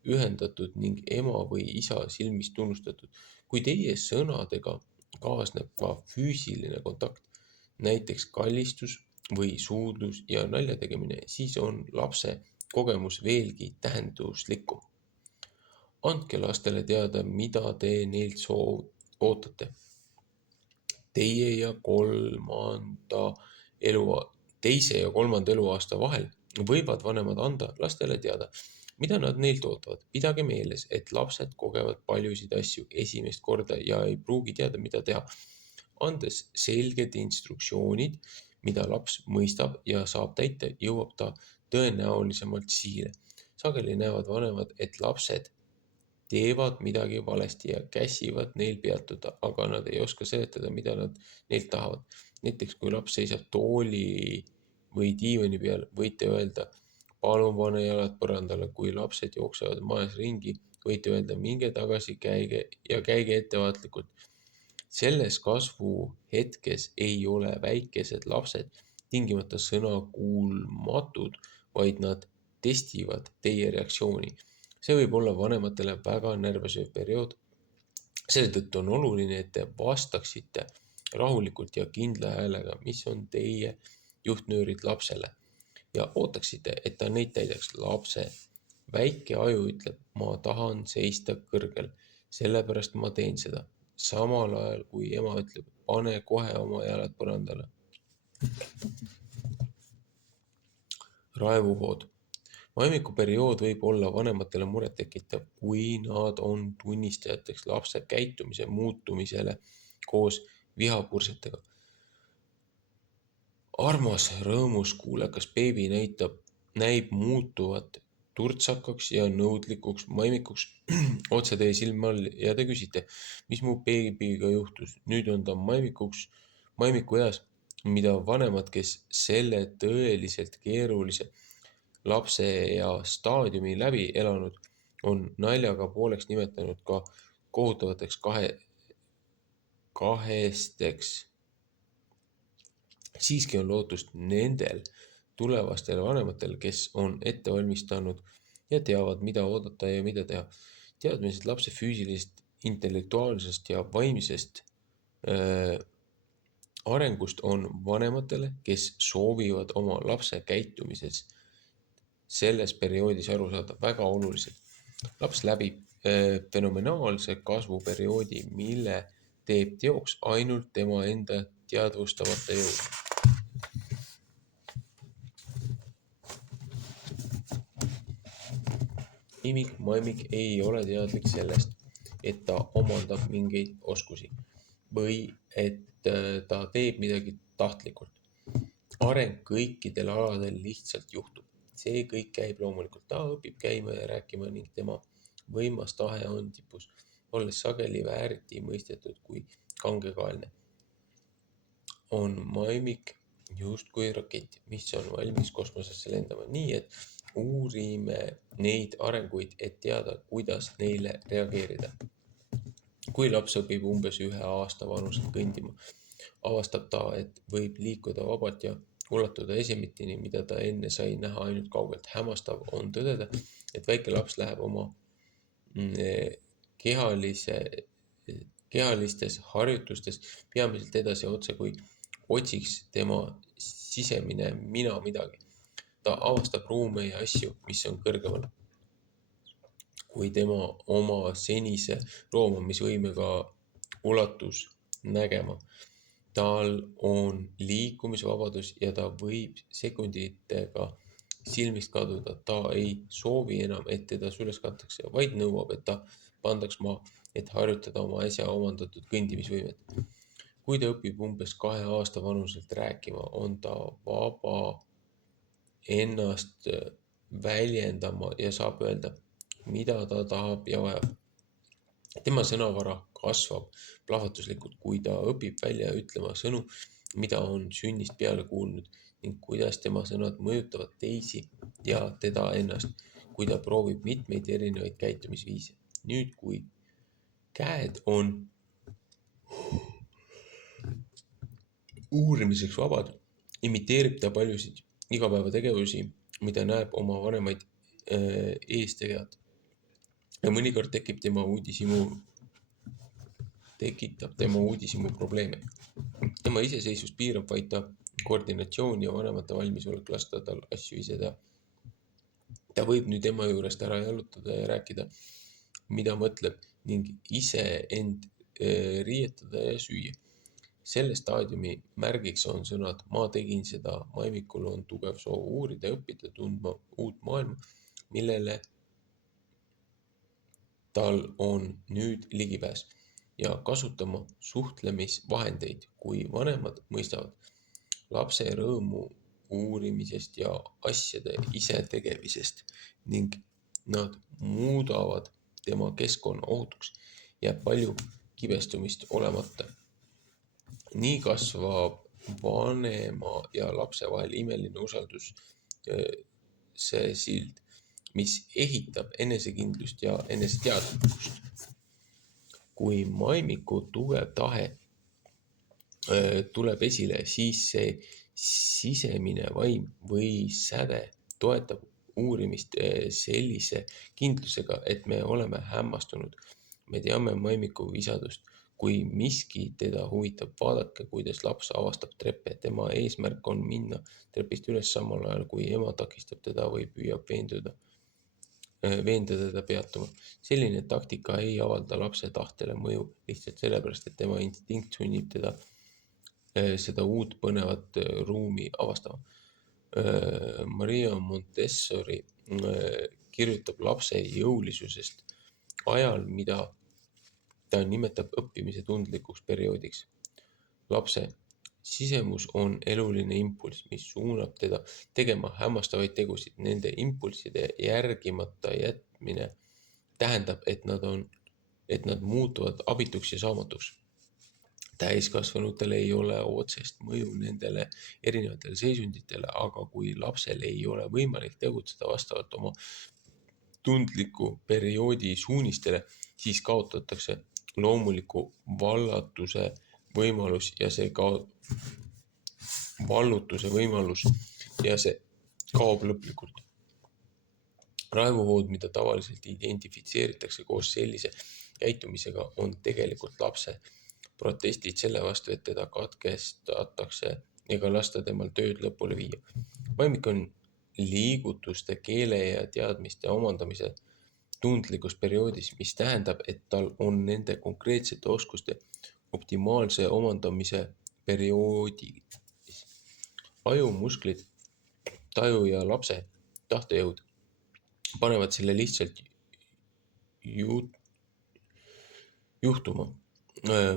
ühendatud ning ema või isa silmis tunnustatud. Kui teie sõnadega kaasneb ka füüsiline kontakt, näiteks kallistus või suudlus ja nalja tegemine, siis on lapse kogemus veelgi tähenduslikum. Andke lastele teada, mida te neilt ootate. Teise ja kolmanda eluaasta vahel võivad vanemad anda lastele teada, mida nad neilt ootavad. Pidage meeles, et lapsed kogevad paljusid asju esimest korda ja ei pruugi teada, mida teha. Andes selged instruktsioonid, mida laps mõistab ja saab täita, jõuab ta tõenäolisemalt sihile. Sageli näevad vanemad, et lapsed teevad midagi valesti ja käsivad neil peatuda, aga nad ei oska seletada, mida nad neilt tahavad. Näiteks kui laps seisab tooli või diivani peal, võite öelda, palun pane jalad põrandale. Kui lapsed jooksevad majas ringi, võite öelda, minge tagasi, käige ettevaatlikult. Selles kasvu hetkes ei ole väikesed lapsed tingimata sõnakuulmatud, vaid nad testivad teie reaktsiooni. See võib olla vanematele väga närvesööv periood. Seetõttu on oluline, et te vastaksite rahulikult ja kindla häälega, mis on teie juhtnöörid lapsele ja ootaksite, et ta neid täidaks. Lapse väike aju ütleb, ma tahan seista kõrgel, sellepärast ma teen seda. Samal ajal, kui ema ütleb, pane kohe oma jalad põrandale. Raevuhood. Maimikuperiood võib olla vanematele muret tekitav, kui nad on tunnistajateks lapse käitumise muutumisele koos vihapursetega. Armas, rõõmus, kuulekas beebi näib muutuvat turtsakaks ja nõudlikuks maimikuks otse teie silme all ja te küsite, mis mu beebiga juhtus. Nüüd on ta maimiku eas, mida vanemad, kes selle tõeliselt keerulise lapse ja staadiumi läbi elanud, on naljaga pooleks nimetanud ka kohutavateks kahesteks. Siiski on lootust nendel tulevastel vanematel, kes on ette valmistanud ja teavad, mida oodata ja mida teha. Teadmised lapse füüsilisest, intellektuaalsest ja vaimsest arengust on vanematele, kes soovivad oma lapse käitumises selles perioodis aru saada, väga olulised. Laps läbib fenomenaalse kasvuperioodi, mille teeb teoks ainult tema enda teadvustamata jõud. Maimik ei ole teadlik sellest, et ta omandab mingeid oskusi või et ta teeb midagi tahtlikult. Areng kõikidel aladel lihtsalt juhtub. See kõik käib loomulikult. Ta õpib käima ja rääkima ning tema võimas tahe on tipus, olles sageli vääriti mõistetud kui kangekaelne. On maimik justkui rakett, mis on valmis kosmosesse lendama, nii et uurime neid arenguid, et teada, kuidas neile reageerida. Kui laps õpib umbes 1 aasta vanuselt kõndima, avastab ta, et võib liikuda vabalt ja ulatuda esemeteni, mida ta enne sai näha ainult kaugelt. Hämmastav on tõdeda, et väike laps läheb oma kehalistes harjutustes peamiselt edasi otse, kui otsiks tema sisemine mina midagi. Ta avastab ruume ja asju, mis on kõrgemal kui tema oma senise roomamisvõimega ulatus nägema. Tal on liikumisvabadus ja ta võib sekunditega silmist kaduda. Ta ei soovi enam, et teda süles kantakse, vaid nõuab, et ta pandaks maa, et harjutada oma äsja omandatud kõndimisvõimet. Kui ta õpib umbes 2 aasta vanuselt rääkima, on ta vaba ennast väljendama ja saab öelda, mida ta tahab ja vajab. Tema sõnavara kasvab plahvatuslikult, kui ta õpib välja ütlema sõnu, mida on sünnist peale kuulnud ning kuidas tema sõnad mõjutavad teisi ja teda ennast, kui ta proovib mitmeid erinevaid käitumisviise. Nüüd, kui käed on uurimiseks vabad, imiteerib ta paljusid igapäevategevusi, mida näeb oma vanemaid ees tegevat. Ja mõnikord tekitab tema uudishimu probleeme. Tema iseseisvust piirab vaid ta koordinatsioon ja vanemate valmisolek lasta tal asju ise teha. Ta võib nüüd ema juurest ära jalutada ja rääkida, mida mõtleb ning ise end riietada ja süüa. Selle staadiumi märgiks on sõnad "ma tegin seda", maimikul on tugev soov uurida ja õppida tundma uut maailma, millele tal on nüüd ligipääs ja kasutama suhtlemisvahendeid, kui vanemad mõistavad lapse rõõmu uurimisest ja asjade ise tegemisest ning nad muudavad tema keskkonna ohutuks, jääb palju kibestumist olemata. Nii kasvab vanema ja lapse vahel imeline usaldus, see sild, mis ehitab enesekindlust ja eneseteadlikkust. Kui maimiku tugev tahe tuleb esile, siis see sisemine vaim või säde toetab uurimist sellise kindlusega, et me oleme hämmastunud. Me teame maimiku visadust. Kui miski teda huvitab, vaadake, kuidas laps avastab treppe. Tema eesmärk on minna trepist üles samal ajal, kui ema takistab teda või püüab veenda teda peatuma. Selline taktika ei avalda lapse tahtele mõju lihtsalt sellepärast, et tema instinkt sunnib teda seda uut põnevat ruumi avastama. Maria Montessori kirjutab lapse jõulisusest ajal, mida ta nimetab õppimise tundlikuks perioodiks. Lapse sisemus on eluline impulss, mis suunab teda tegema hämmastavaid tegusid. Nende impulsside järgimata jätmine tähendab, et nad muutuvad abituks ja saamatuks. Täiskasvanutel ei ole otsest mõju nendele erinevatele seisunditele, aga kui lapsel ei ole võimalik tegutseda vastavalt oma tundliku perioodi suunistele, siis kaotatakse loomuliku vallutuse võimalus ja see kaob lõplikult. Raivovood, mida tavaliselt identifitseeritakse koos sellise käitumisega, on tegelikult lapse protestid selle vastu, et teda katkestatakse ega lasta temal tööd lõpule viia. Maimik on liigutuste, keele ja teadmiste omandamise tundlikus perioodis, mis tähendab, et tal on nende konkreetsete oskuste optimaalse omandamise perioodis. Ajumusklid, taju ja lapse tahtejõud panevad selle lihtsalt juhtuma.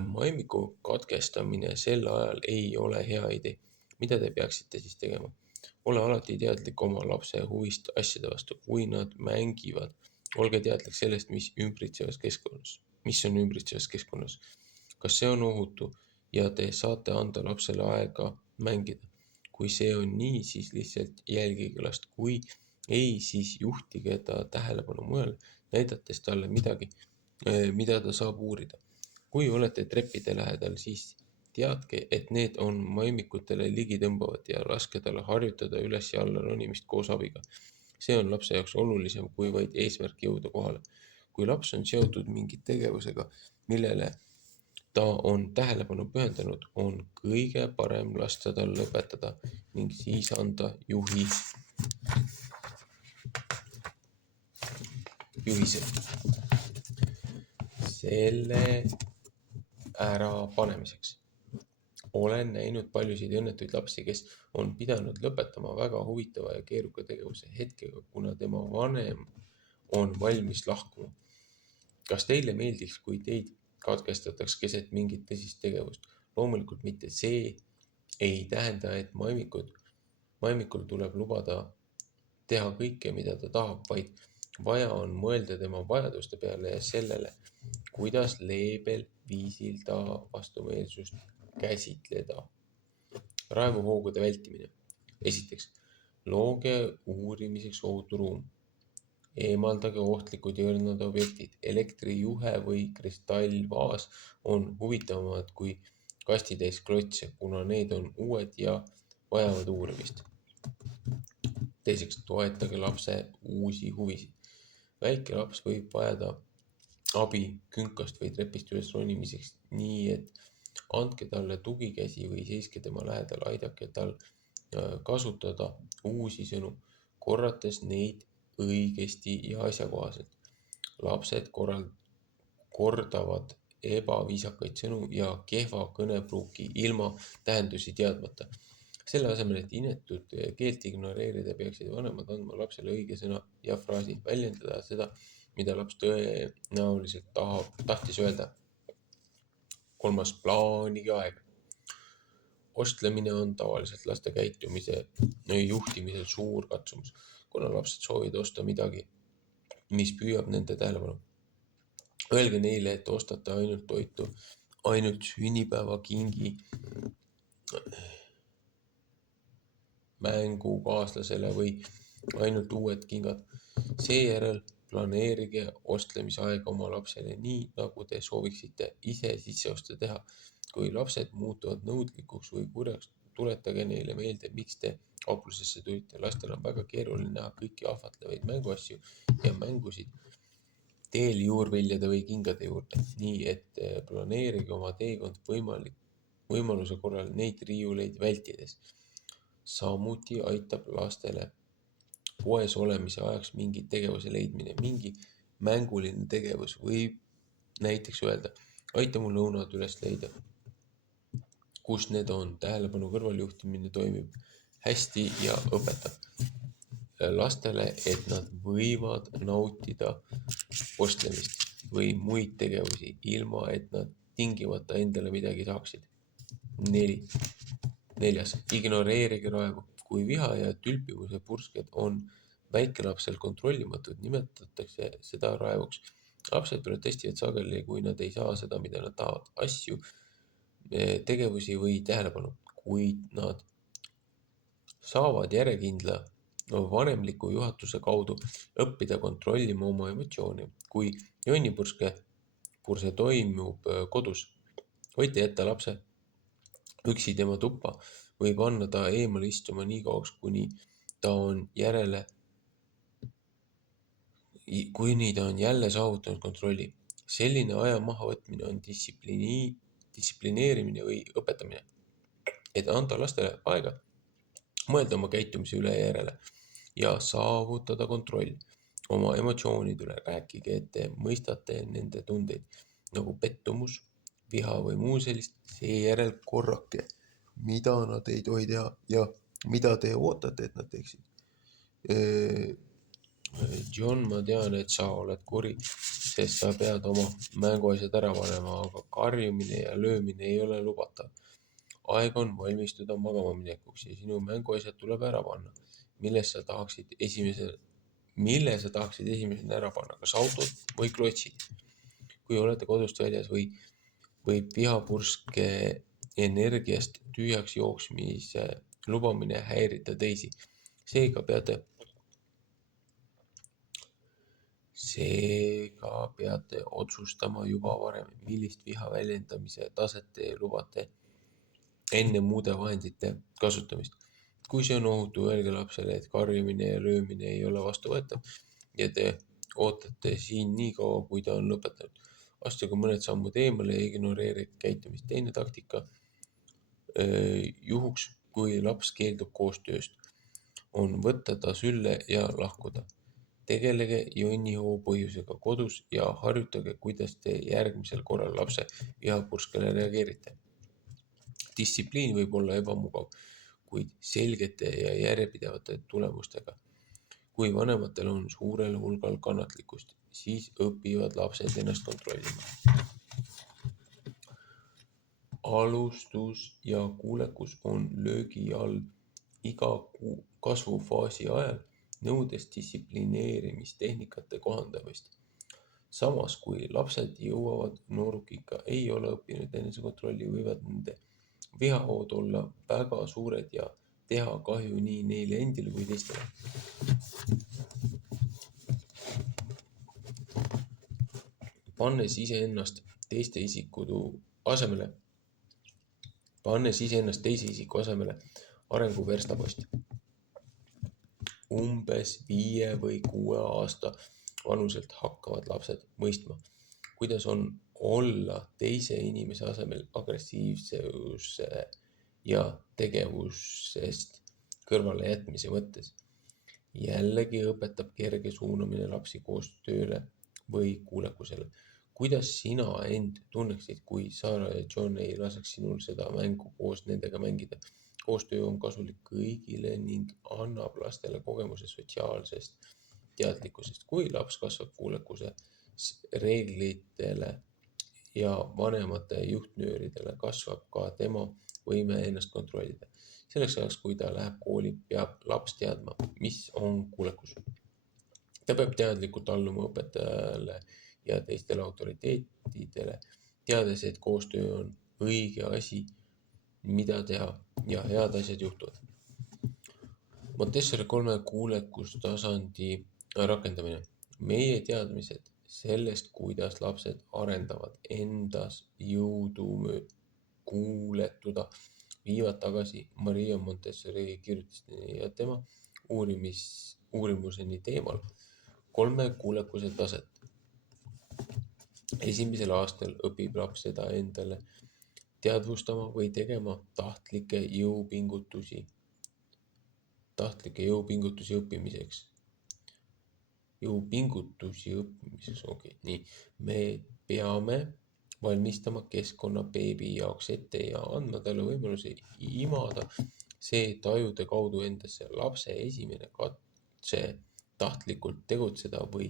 Maimiku katkestamine sel ajal ei ole hea idee. Mida te peaksite siis tegema? Ole alati teadlik oma lapse huvist asjade vastu. Kui nad mängivad, olge teadlik sellest, mis on ümbritsevas keskkonnas. Kas see on ohutu ja te saate anda lapsele aega mängida? Kui see on nii, siis lihtsalt jälgige last. Kui ei, siis juhtige ta tähelepanu mujale, näidates talle midagi, mida ta saab uurida. Kui olete trepide lähedal, siis teadke, et need on maimikutele ligitõmbavad ja laske talle harjutada üles ja alla ronimist koos abiga. See on lapse jaoks olulisem kui vaid eesmärk jõuda kohale. Kui laps on seotud mingi tegevusega, millele ta on tähelepanu pühendanud, on kõige parem lasta tal lõpetada ning siis anda juhised selle ärapanemiseks. Olen näinud paljusid õnnetuid lapsi, kes on pidanud lõpetama väga huvitava ja keeruka tegevuse hetkega, kuna tema vanem on valmis lahkuma. Kas teile meeldiks, kui teid katkestataks keset mingit tõsist tegevust? Loomulikult mitte. See ei tähenda, et maimikul tuleb lubada teha kõike, mida ta tahab, vaid vaja on mõelda tema vajaduste peale ja sellele, kuidas leebel viisil ta vastumeelsust käsitleda. Raevuhoogude vältimine. Esiteks, looge uurimiseks ohutu ruum. Eemaldage ohtlikud ja õrnad objektid. Elektrijuhe või kristallvaas on huvitavamad kui kastitäis klotse, kuna need on uued ja vajavad uurimist. Teiseks, toetage lapse uusi huvisid. Väike laps võib vajada abi künkast või trepist üles ronimiseks, nii et andke talle tugikäsi või seiske tema lähedal, aidake tal kasutada uusi sõnu, korrates neid õigesti ja asjakohaselt. Lapsed kordavad ebaviisakaid sõnu ja kehva kõnepruuki ilma tähendusi teadmata. Selle asemel, et inetud keelt ignoreerida, peaksid vanemad andma lapsele õige sõna ja fraasi, väljendada seda, mida laps tõenäoliselt tahtis öelda. Kolmas, plaanige aeg. Ostlemine on tavaliselt laste käitumise juhtimisel suur katsumus, kuna lapsed soovivad osta midagi, mis püüab nende tähelepanu. Öelge neile, et ostate ainult toitu, ainult sünnipäevakingi mängukaaslasele või ainult uued kingad. Seejärel planeerige ostlemisaega oma lapsele nii, nagu te sooviksite ise sisseoste teha. Kui lapsed muutuvad nõudlikuks või kurjaks, tuletage neile meelde, miks te kauplusesse tulite. Lastel on väga keeruline näha kõiki ahvatlevaid mänguasju ja mängusid teel juurviljade või kingade juurde, nii et planeerige oma teekond võimaluse korral neid riiuleid vältides. Samuti aitab lastele poes olemise ajaks mingi tegevuse leidmine. Mingi mänguline tegevus võib näiteks öelda, aita mul õunad üles leida. Kus need on? Tähelepanu kõrvaljuhtimine toimib hästi ja õpetab lastele, et nad võivad nautida ostlemist või muid tegevusi, ilma et nad tingimata endale midagi saaksid. Neljas, ignoreerige raevu. Kui viha ja tülpivuse pursked on väikelapsel kontrollimatud, nimetatakse seda raevuks. Lapsed protestivad sageli, kui nad ei saa seda, mida nad tahavad, asju, tegevusi või tähelepanu, kuid nad saavad järjekindla vanemliku juhatuse kaudu õppida kontrollima oma emotsioone. Kui jonnipurse toimub kodus, võite jätta lapse üksi tema tuppa või panna ta eemale istuma nii kauaks, kuni ta on jälle saavutanud kontrolli. Selline aja mahavõtmine on distsiplineerimine või õpetamine, et anda lastele aega mõelda oma käitumise üle järele ja saavutada kontroll oma emotsioonide üle. Rääkige, et te mõistate nende tundeid nagu pettumus, viha või muu sellist, seejärel korrake, mida nad ei tohi teha ja mida te ootate, et nad teeksid. John, ma tean, et sa oled kuri, sest sa pead oma mänguasjad ära panema, aga karjumine ja löömine ei ole lubatav. Aeg on valmistuda magama minekuks ja sinu mänguasjad tuleb ära panna. Mille sa tahaksid esimesena ära panna, kas autod või klotsid? Kui olete kodust väljas võib vihapurske energiast tühjaks jooksmise lubamine häirida teisi. Seega peate otsustama juba varem, millist viha väljendamise taset te lubate enne muude vahendite kasutamist. Kui see on ohutu, öelge lapsele, et karjumine ja löömine ei ole vastuvõetav ja te ootate siin nii kaua, kui ta on lõpetanud. Astuge mõned sammud eemale ja ignoreerige käitumist. Teine taktika juhuks, kui laps keeldub koostööst, on võtta ta sülle ja lahkuda. Tegelege jonnihoo põhjusega kodus ja harjutage, kuidas te järgmisel korral lapse vihapurskele reageerite. Distsipliin võib olla ebamugav, kuid selgete ja järjepidevate tulemustega. Kui vanematel on suurel hulgal kannatlikkust, siis õpivad lapsed ennast kontrollima. Alustus ja kuulekus on löögi all iga kasvufaasi ajal nõudes distsiplineerimistehnikate kohandamist. Samas, kui lapsed jõuavad noorukikka, ei ole õppinud enesekontrolli, võivad nende vihahood olla väga suured ja teha kahju nii neile endile kui teistele. Pannes iseennast teise isiku asemele arenguverstapost. Umbes 5 või 6 aasta vanuselt hakkavad lapsed mõistma, kuidas on olla teise inimese asemel agressiivsuse ja tegevusest kõrvale jätmise mõttes. Jällegi õpetab kerge suunamine lapsi koostööle või kuulekusele. Kuidas sina end tunneksid, kui Sarah ja John ei laseks sinul seda mängu koos nendega mängida? Koostöö on kasulik kõigile ning annab lastele kogemuse sotsiaalsest teadlikkusest. Kui laps kasvab kuulekuse reeglitele ja vanemate juhtnööridele, kasvab ka tema võime ennast kontrollida. Selleks ajaks, kui ta läheb kooli, peab laps teadma, mis on kuulekus. Ta peab teadlikult alluma õpetajale ja teistele autoriteetidele, teades, et koostöö on õige asi, mida teha ja head asjad juhtuvad. Montessori 3 kuulekustasandi rakendamine. Meie teadmised sellest, kuidas lapsed arendavad endas jõudu kuuletuda, viivad tagasi Maria Montessori kirjutisteni ja tema uurimuseni teemal 3 kuulekuse taset. Esimesel aastal õpib laps seda endale teadvustama või tegema tahtlikke jõupingutusi õppimiseks. Okei, nii. Me peame valmistama keskkonna beebi jaoks ette ja andma talle võimaluse imada see tajude kaudu endasse. Lapse esimene katse tahtlikult tegutseda või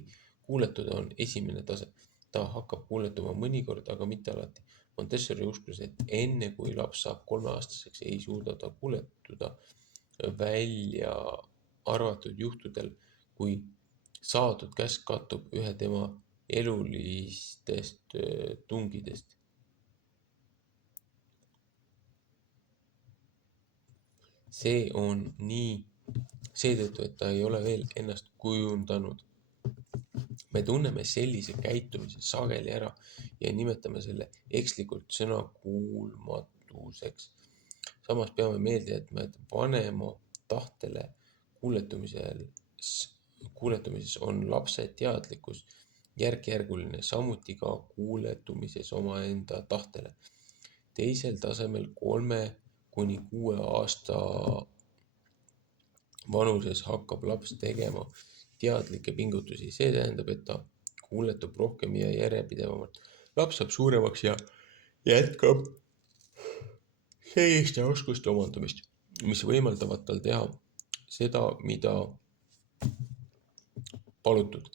kuuletuda on esimene tase. Ta hakkab kuuletuma mõnikord, aga mitte alati. Montessori uskus, et enne kui laps saab 3-aastaseks, ei suuda ta kuuletuda, välja arvatud juhtudel, kui saadud käsk kattub ühe tema elulistest tungidest. See on nii seetõttu, et ta ei ole veel ennast kujundanud. Me tunneme sellise käitumise sageli ära ja nimetame selle ekslikult sõnakuulmatuseks. Samas peame meelde jätma, et vanema tahtele kuuletumises on lapse teadlikkus järkjärguline, samuti ka kuuletumises omaenda tahtele. Teisel tasemel 3 kuni 6 aasta vanuses hakkab laps tegema teadlikke pingutusi. See tähendab, et ta kuuletub rohkem ja järjepidevamalt. Laps saab suuremaks ja jätkab selliste oskuste omandamist, mis võimaldavad tal teha seda, mida palutud.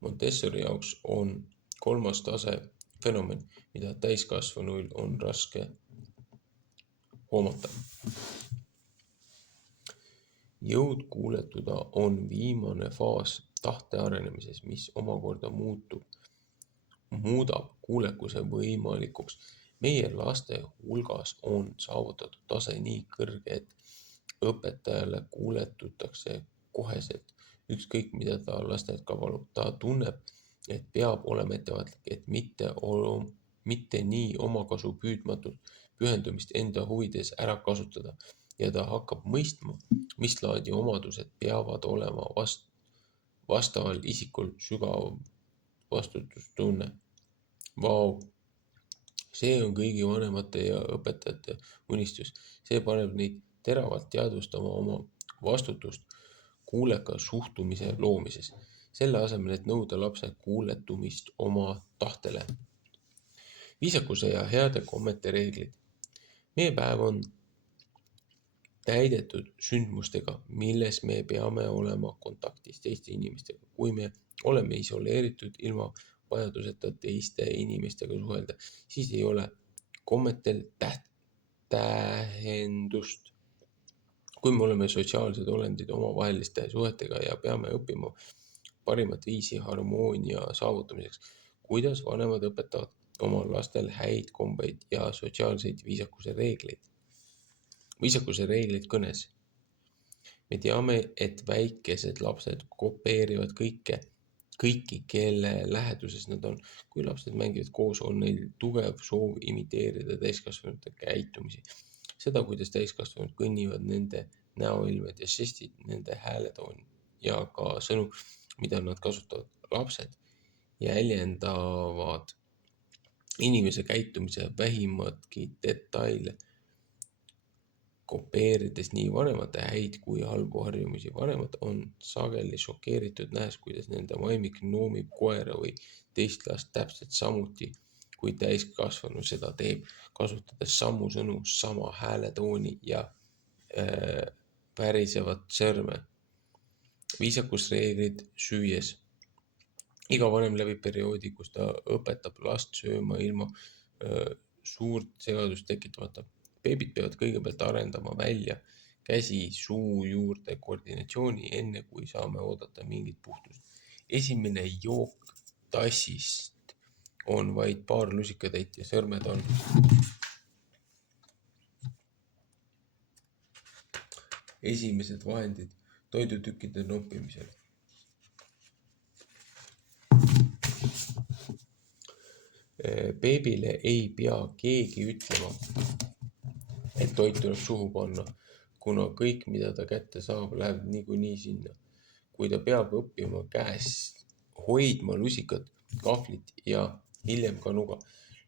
Montessori jaoks on 3. tase fenomen, mida täiskasvanuil on raske hoomata. Jõud kuuletuda on viimane faas tahte arenemises, mis omakorda muudab kuulekuse võimalikuks. Meie laste hulgas on saavutatud tase nii kõrge, et õpetajale kuuletutakse koheselt, ükskõik mida ta lasteaias ka palub. Ta tunneb, et peab olema ettevaatlik, et mitte nii omakasu pühendumist enda huvides ära kasutada ja ta hakkab mõistma, mis laadi omadused peavad olema vastaval isikul sügav vastutustunne. Vau! See on kõigi vanemate ja õpetajate unistus. See paneb neid teravalt teadvustama oma vastutust kuuleka suhtumise loomises, selle asemel, et nõuda lapse kuuletumist oma tahtele. Viisakuse ja heade kommete reeglid. Meie päev on täidetud sündmustega, milles me peame olema kontaktis teiste inimestega. Kui me oleme isoleeritud ilma vajaduseta teiste inimestega suhelda, siis ei ole kommetel tähendust. kui me oleme sotsiaalsed olendid omavaheliste suhetega ja peame õppima parimat viisi harmoonia saavutamiseks, kuidas vanemad õpetavad oma lastel häid kombeid ja sotsiaalseid viisakuse reegleid kõnes. Me teame, et väikesed lapsed kopeerivad kõiki, kelle läheduses nad on. Kui lapsed mängivad koos, on neil tugev soov imiteerida täiskasvanute käitumisi. Seda, kuidas täiskasvanud kõnnivad, nende näoilmed ja žestid, nende hääletoon ja ka sõnu, mida nad kasutavad. Lapsed jäljendavad inimese käitumise vähimatki detaile, kopeerides nii vanemate häid kui halbu harjumusi. Vanemad on sageli šokeeritud, nähes, kuidas nende maimik noomib koera või teist last täpselt samuti, kui täiskasvanu seda teeb, kasutades samu sõnu, sama hääletooni ja pärisevat sõrme. Viisakusreeglid süües. Iga vanem läbib perioodi, kus ta õpetab last sööma ilma suurt segadust tekitamata. Beebid peavad kõigepealt arendama välja käsi suu juurde koordinatsiooni, enne kui saame oodata mingit puhtust. Esimene jook tassist on vaid paar lusikatäit ja sõrmed on esimesed vahendid toidutükkide noppimisel. Beebile ei pea keegi ütlema, et toit tuleb suhu panna, kuna kõik, mida ta kätte saab, läheb niikuinii sinna. Kui ta peab õppima käest hoidma lusikat, kahvlit ja hiljem ka nuga.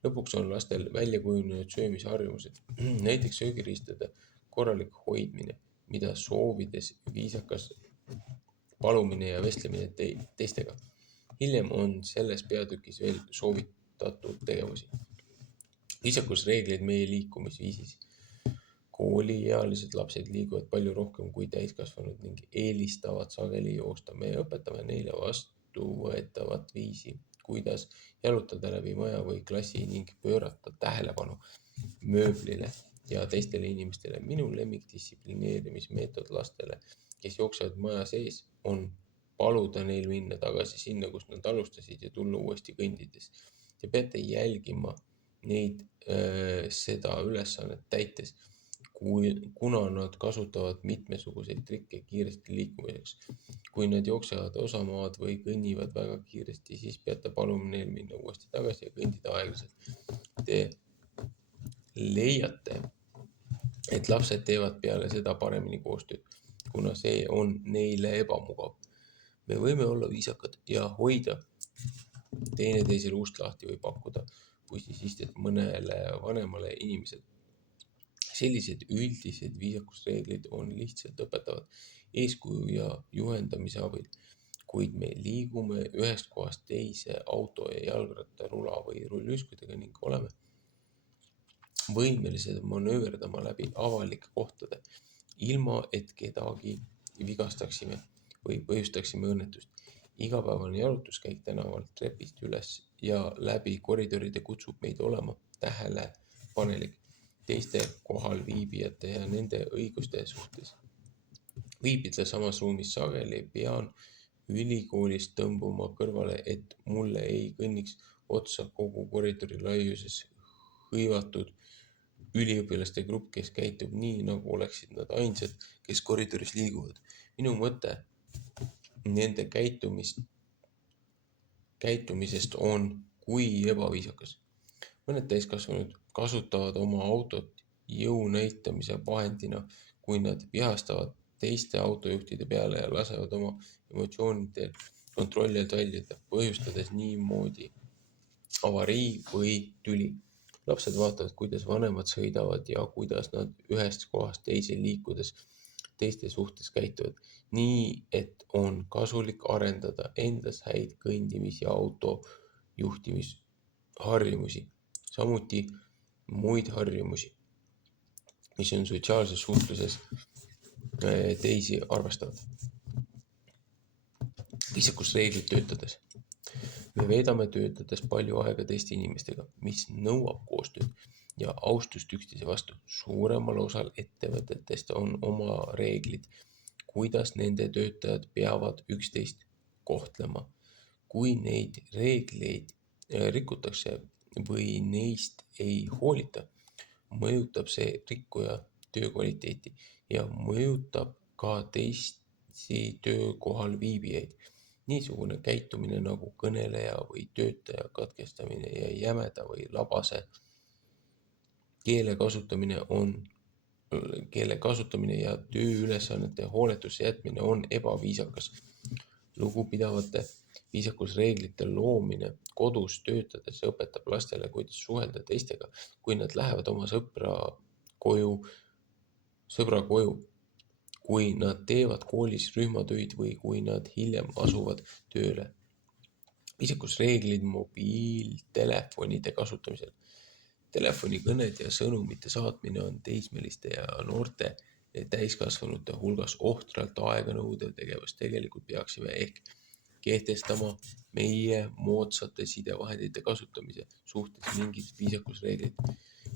Lõpuks on lastel välja kujunenud söömisharjumused, näiteks söögiriistade korralik hoidmine, mida soovides viisakas palumine ja vestlemine teistega. Hiljem on selles peatükis veel soovitatud tegevusi. Viisakusreegleid meie liikumisviisis. Kooliealised lapsed liiguvad palju rohkem kui täiskasvanud ning eelistavad sageli joosta. Me õpetame neile vastuvõetavat viisi, kuidas jalutada läbi maja või klassi ning pöörata tähelepanu mööblile ja teistele inimestele. Minu lemmikdistsiplineerimismeetod lastele, kes jooksevad maja sees, on paluda neil minna tagasi sinna, kus nad alustasid ja tulla uuesti kõndides. Te peate jälgima neid seda ülesannet täites, kuna nad kasutavad mitmesuguseid trikke kiiresti liikumiseks. Kui nad jooksevad osamaad või kõnnivad väga kiiresti, siis peate paluma neil minna uuesti tagasi ja kõndida aeglaselt. Te leiate, et lapsed teevad peale seda paremini koostööd, kuna see on neile ebamugav. Me võime olla viisakad ja hoida teineteisele ust lahti või pakkuda pussisistet mõnele vanemale inimesele. Sellised üldised viisakusreeglid on lihtsalt õpetavad eeskuju ja juhendamise abil, kuid me liigume ühest kohast teise auto ja jalgratta, rula või rullüskudega ning oleme võimelised manööverdama läbi avalike kohtade, ilma et kedagi vigastaksime või põhjustaksime õnnetust. Igapäevane jalutuskäik tänavalt trepist üles ja läbi koridoride kutsub meid olema tähelepanelik teiste kohal viibijate ja nende õiguste suhtes. Viibida samas ruumis sageli pean ülikoolist tõmbuma kõrvale, et mulle ei kõnniks otsa kogu koridori laiuses hõivatud üliõpilaste grupp, kes käitub nii, nagu oleksid nad ainsad, kes koridoris liiguvad. Minu mõte nende käitumisest on kui ebaviisakas. Mõned täiskasvanud kasutavad oma autot jõu näitamise vahendina, kui nad vihastavad teiste autojuhtide peale ja lasevad oma emotsioonidel kontrolli alt väljuda, põhjustades niimoodi avarii või tüli. Lapsed vaatavad, kuidas vanemad sõidavad ja kuidas nad ühest kohast teise liikudes teiste suhtes käituvad, nii et on kasulik arendada endas häid kõndimis- ja autojuhtimisharjumusi, samuti muid harjumusi, mis on sotsiaalses suhtluses teisi arvestavad. Viisakusreeglid töötades. Me veedame töötades palju aega teiste inimestega, mis nõuab koostööd ja austust üksteise vastu. Suuremal osal ettevõtetest on oma reeglid, kuidas nende töötajad peavad üksteist kohtlema. Kui neid reegleid rikutakse või neist ei hoolita, mõjutab see rikkuja töö kvaliteeti ja mõjutab ka teisi töökohal viibijaid. Niisugune käitumine nagu kõneleja või töötaja katkestamine ja jämeda või labase keele kasutamine ja tööülesannete hooletusse jätmine on ebaviisakas. Lugupidavate viisakusreeglite loomine kodus töötades õpetab lastele, kuidas suhelda teistega, kui nad lähevad oma sõbra koju, kui nad teevad koolis rühmatöid või kui nad hiljem asuvad tööle. Viisakusreeglid mobiiltelefonide kasutamisel. Telefonikõned ja sõnumite saatmine on teismeliste ja noorte täiskasvanute hulgas ohtralt aeganõudev tegevus. Tegelikult peaksime ehk kehtestama meie moodsate sidevahendite kasutamise suhtes mingid viisakusreeglid.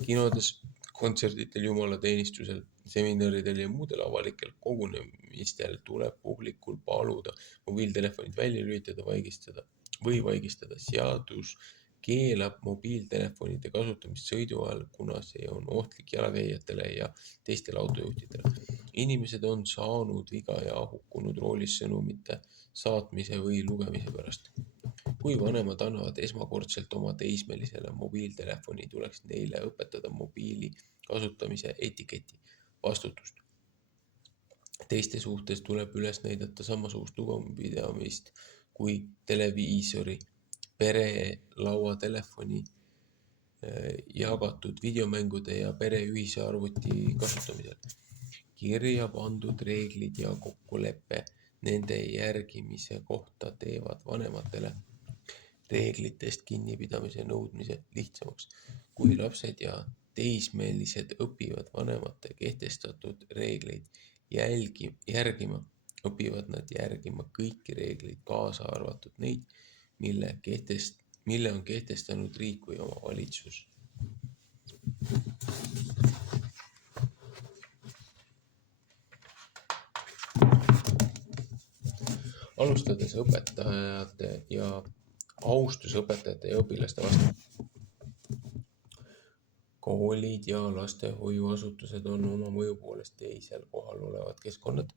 Kinodes, kontserditel, jumalateenistusel, seminaridel ja muudel avalikel kogunemistel tuleb publikul paluda mobiiltelefonid välja lülitada või vaigistada. Seadus keelab mobiiltelefonide kasutamist sõidu ajal, kuna see on ohtlik jalakäijatele ja teistele autojuhtidele. Inimesed on saanud viga ja hukkunud roolis sõnumite saatmise või lugemise pärast. Kui vanemad annavad esmakordselt oma teismelisele mobiiltelefoni, tuleks neile õpetada mobiili kasutamise etiketi, vastutust. Teiste suhtes tuleb üles näidata samasugust lugupidamist kui televiisori, pere lauatelefoni, jagatud videomängude ja pere ühise arvuti kasutamisel. Kirja pandud reeglid ja kokkulepe nende järgimise kohta teevad vanematele reeglitest kinnipidamise nõudmise lihtsamaks. Kui lapsed ja teismelised õpivad vanemate kehtestatud reegleid järgima, õpivad nad järgima kõiki reegleid, kaasa arvatud neid, mille on kehtestanud riik või omavalitsus. Alustades õpetajate ja austus õpetajate ja õpilaste vastu. Koolid ja lastehoiuasutused on oma mõju poolest teisel kohal olevad keskkonnad,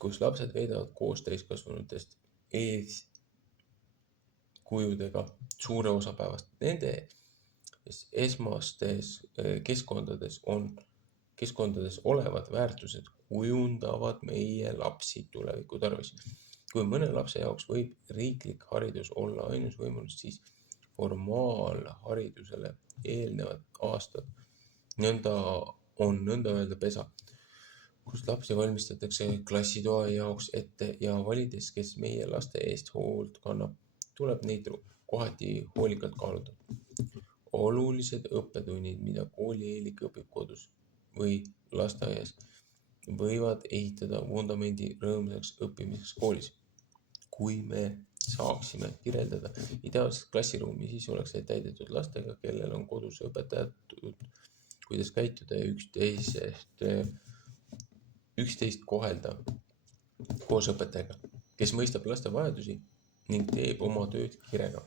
kus lapsed veedavad koos täiskasvanutest eeskujudega suure osa päevast. Nende esmastes keskkondades olevad väärtused kujundavad meie lapsi tuleviku tarvis. Kui mõne lapse jaoks võib riiklik haridus olla ainus võimalus, siis formaalharidusele eelnevad aastad on nõnda öelda pesa, kus lapsi valmistatakse klassitoa jaoks ette ja valides, kes meie laste eest hoolt kannab, tuleb neid kohati hoolikalt kaaluda. Olulised õppetunnid, mida koolieelik õpib kodus või lasteaias, võivad ehitada vundamendi rõõmsaks õppimiseks koolis. Kui me saaksime kirjeldada ideaalset klassiruumi, siis oleks see täidetud lastega, kellel on kodus õpetatud, kuidas käituda ja üksteist kohelda koos õpetajaga, kes mõistab laste vajadusi ning teeb oma tööd kirega.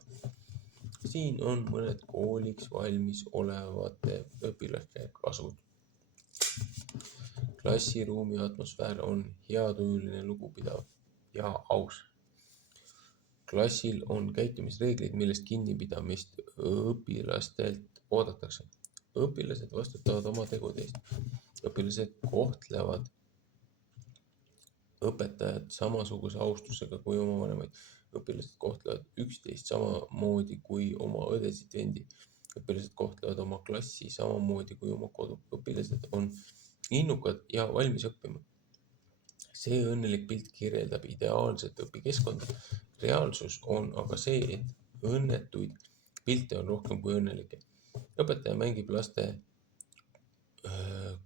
Siin on mõned kooliks valmis olevate õpilaste kasvud. Klassiruumi atmosfäär on heatujuline, lugupidav ja aus. Klassil on käitumisreeglid, millest kinnipidamist õpilastelt oodatakse. Õpilased vastutavad oma tegude eest. Õpilased kohtlevad õpetajad samasuguse austusega kui oma vanemaid. Õpilased kohtlevad üksteist samamoodi kui oma õdesid vendi. Õpilased kohtlevad oma klassi samamoodi kui oma kodu. Õpilased on innukad ja valmis õppima. See õnnelik pilt kirjeldab ideaalset õpikeskkonda. Reaalsus on aga see, et õnnetuid pilte on rohkem kui õnnelikke. Õpetaja mängib laste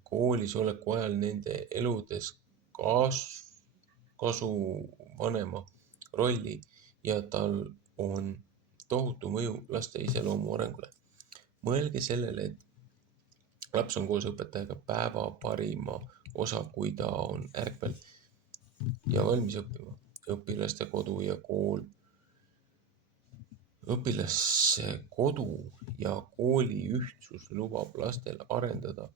koolis oleku ajal nende eludes kasuvanema rolli ja tal on tohutu mõju laste iseloomu arengule. Mõelge sellele, et laps on koos õpetajaga päeva parima osa, kui ta on ärkvel ja valmis õppima. Õpilaste kodu ja kool. Õpilaste kodu ja kooli ühtsus lubab lastel arendada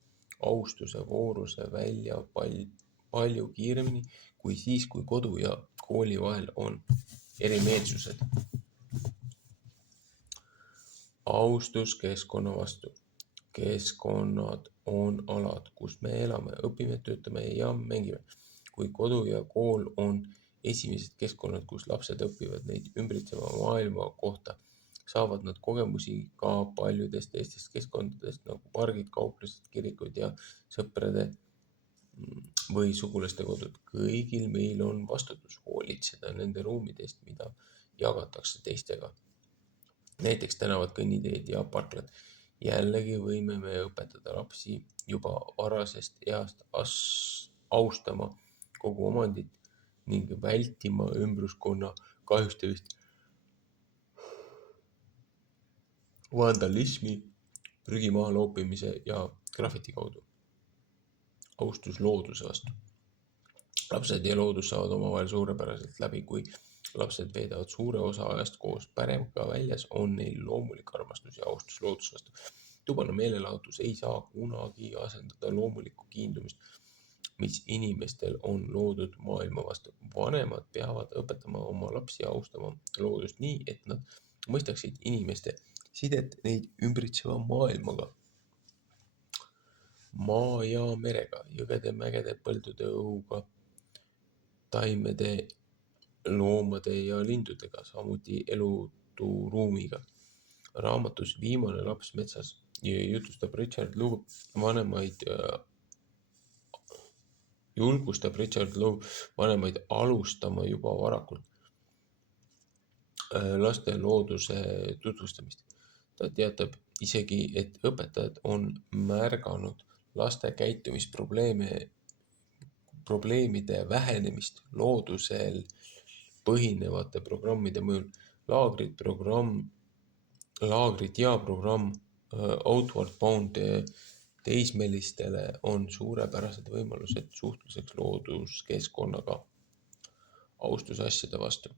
austuse vooruse välja palju kiiremini kui siis, kui kodu ja kooli vahel on erimeelsused. Austus keskkonna vastu. Keskkonnad on alad, kus me elame, õpime, töötame ja mängime. Kui kodu ja kool on esimesed keskkonnad, kus lapsed õpivad neid ümbritseva maailma kohta, saavad nad kogemusi ka paljudest teistest keskkondadest nagu pargid, kauplused, kirikud ja sõprade või sugulaste kodud. Kõigil meil on vastutus hoolitseda nende ruumidest, mida jagatakse teistega. Näiteks tänavad, kõnniteed ja parklad. Jällegi võime me õpetada lapsi juba varasest east austama kogu omandit ning vältima ümbruskonna kahjustamist, vandalismi, prügi maha loopimise ja grafiti kaudu. Austus looduse vastu. Lapsed ja loodus saavad omavahel suurepäraselt läbi, kui lapsed veedavad suure osa ajast koos pärega väljas, on neil loomulik armastus ja austus looduse vastu. Tubane meelelahutus ei saa kunagi asendada loomulikku kiindumist, mis inimestel on loodud maailma vastu. Vanemad peavad õpetama oma lapsi austama loodust nii, et nad mõistaksid inimeste sidet neid ümbritseva maailmaga. Maa ja merega, jõgede, mägede, põldude, õhuga, taimede, loomade ja lindudega, samuti eluturuumiga. Raamatus Viimane laps metsas julgustab Richard Lowe vanemaid alustama juba varakult laste looduse tutvustamist. Ta teatab isegi, et õpetajad on märganud laste käitumisprobleemide vähenemist loodusel põhinevate programmide mõjul. Laagrid ja programm Outward Bound teismelistele on suurepärased võimalused suhtluseks looduskeskkonnaga, austusasjade vastu.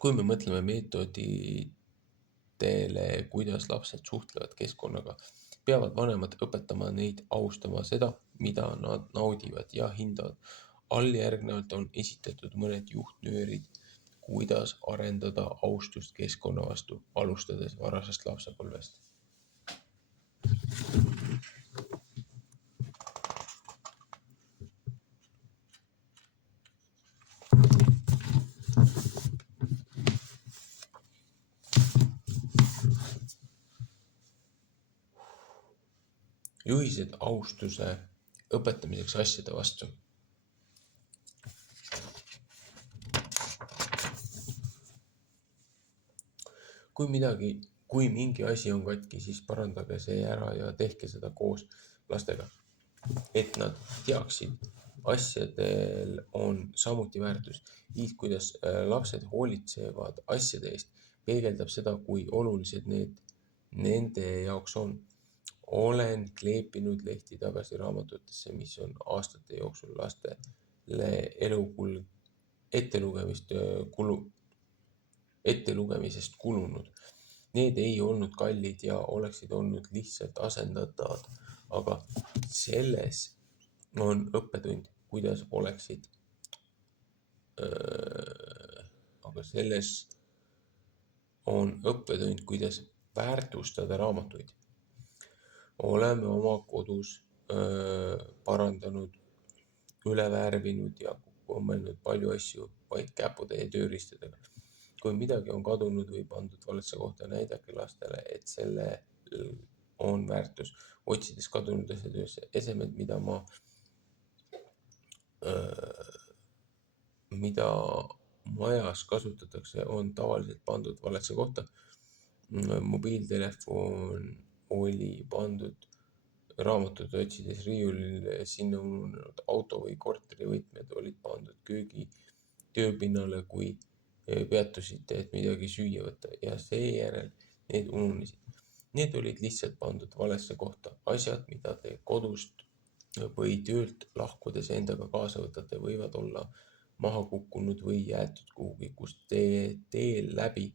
Kui me mõtleme meetoditele, kuidas lapsed suhtlevad keskkonnaga, peavad vanemad õpetama neid austama seda, mida nad naudivad ja hindavad. Alljärgnevalt on esitatud mõned juhtnöörid, kuidas arendada austust keskkonna vastu, alustades varasest lapsepõlvest. Juhised austuse õpetamiseks asjade vastu. Kui mingi asi on katki, siis parandage see ära ja tehke seda koos lastega, et nad teaksid, asjadel on samuti väärtus. Viis, kuidas lapsed hoolitsevad asjade eest, peegeldab seda, kui olulised need nende jaoks on. Olen kleepinud lehti tagasi raamatutesse, mis on aastate jooksul lastele ettelugemisest kulunud. Need ei olnud kallid ja oleksid olnud lihtsalt asendatavad, aga selles on õppetund, kuidas väärtustada raamatuid. Oleme oma kodus parandanud, üle värvinud ja mõelnud palju asju vaid käpude ja tööriistadega. Kui midagi on kadunud või pandud valesse kohta, näidake lastele, et sellel on väärtus. Otsides kadunud asjad üles, esemed, mida majas kasutatakse, on tavaliselt pandud valesse kohta. Mobiiltelefon oli pandud raamatut otsides riiulile, sinna ununenud auto või korteri võtmed olid pandud köögi tööpinnale, kui peatusite, et midagi süüa võtta ja seejärel need ununesid. Need olid lihtsalt pandud valesse kohta. Asjad, mida te kodust või töölt lahkudes endaga kaasa võtate, võivad olla maha kukkunud või jäetud kuhugi, kust te teel läbi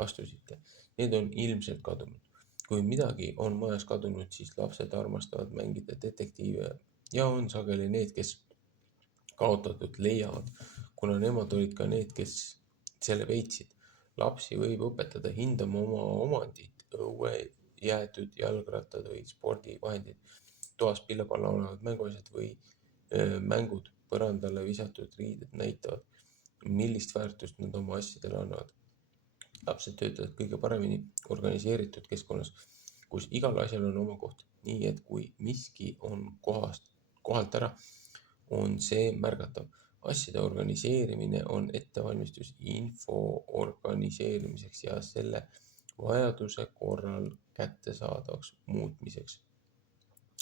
astusite. Need on ilmselt kadunud. Kui midagi on majas kadunud, siis lapsed armastavad mängida detektiive ja on sageli need, kes kaotatud leiavad, kuna nemad olid ka need, kes selle veitsid. Lapsi võib õpetada hindama oma omandit, õue jäetud jalgrattad või spordivahendid, toas pille-palla olevad mänguasjad või mängud, põrandale visatud riided näitavad, millist väärtust nad oma asjadele annavad. Lapsed töötavad kõige paremini organiseeritud keskkonnas, kus igal asjal on oma koht, nii et kui miski on kohalt ära, on see märgatav. Asjade organiseerimine on ettevalmistus info organiseerimiseks ja selle vajaduse korral kättesaadavaks muutmiseks.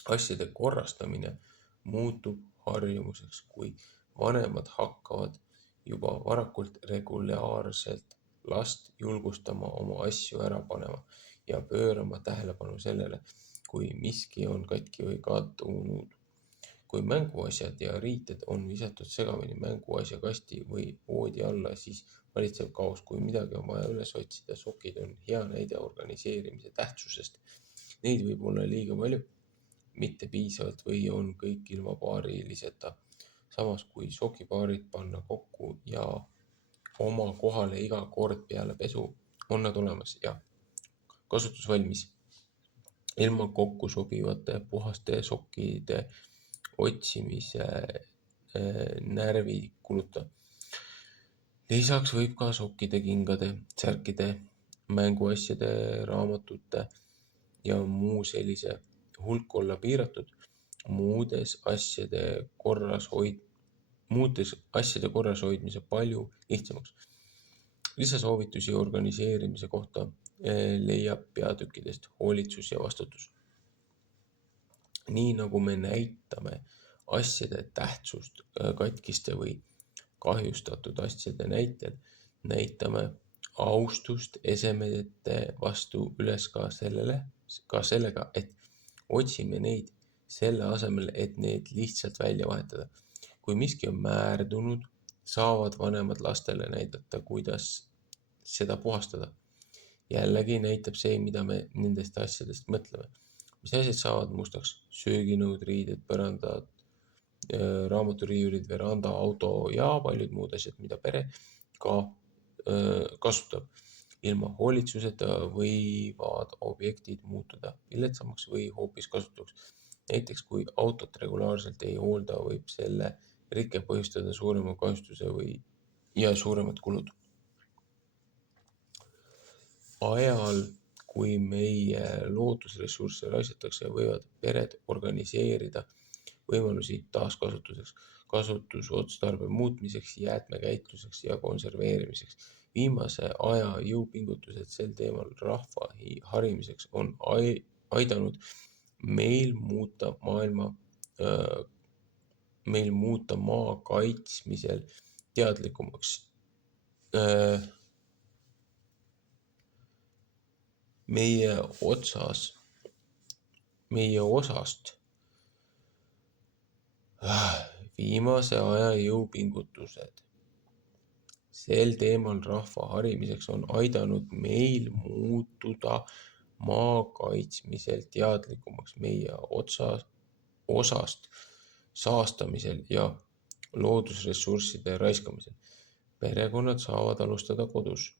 Asjade korrastamine muutub harjumuseks, kui vanemad hakkavad juba varakult regulaarselt last julgustama oma asju ära panema ja pöörama tähelepanu sellele, kui miski on katki või kadunud. Kui mänguasjad ja riited on visatud segamini mänguasjakasti või voodi alla, siis valitseb kaos, kui midagi on vaja üles otsida. Sokid on hea näide organiseerimise tähtsusest. Neid võib olla liiga palju, mitte piisavalt või on kõik ilma paariliseta. Samas, kui sokipaarid panna kokku ja oma kohale iga kord peale pesu, on nad olemas ja kasutusvalmis. Ilma kokku sobivate puhaste sokkide otsimise närvi kuluta. Lisaks võib ka sokkide, kingade, särkide, mänguasjade, raamatute ja muu sellise hulk olla piiratud, muudes asjade korras hoidmise palju lihtsamaks. Lisasoovitusi organiseerimise kohta leiab peatükkidest hoolitsus ja vastutus. Nii nagu me näitame asjade tähtsust katkiste või kahjustatud asjade näitel, näitame austust esemete vastu üles ka sellega, et otsime neid selle asemel, et need lihtsalt välja vahetada. Kui miski on määrdunud, saavad vanemad lastele näidata, kuidas seda puhastada. Jällegi näitab see, mida me nendest asjadest mõtleme. Mis asjad saavad mustaks? Sööginõud, riided, põrandad, raamaturiiulid, veranda, auto ja paljud muud asjad, mida pere ka kasutab. Ilma hoolitsuseta võivad objektid muutuda viletsamaks või hoopis kasutatuks. Näiteks kui autot regulaarselt ei hoolda, võib selle rike põhjustada suurema kahjustuse ja suuremad kulud. Ajal, kui meie loodusressursse raisatakse, võivad pered organiseerida võimalusi taaskasutuseks, kasutusotstarbe muutmiseks, jäätmekäitluseks ja konserveerimiseks. Viimase aja jõupingutused sel teemal rahva harimiseks on aidanud meil muuta maa kaitsmisel teadlikumaks. Meie osast viimase aja jõupingutused sel teemal rahva harimiseks on aidanud meil muutuda maa kaitsmisel teadlikumaks meie osast saastamisel ja loodusressursside raiskamisel. Perekonnad saavad alustada kodus.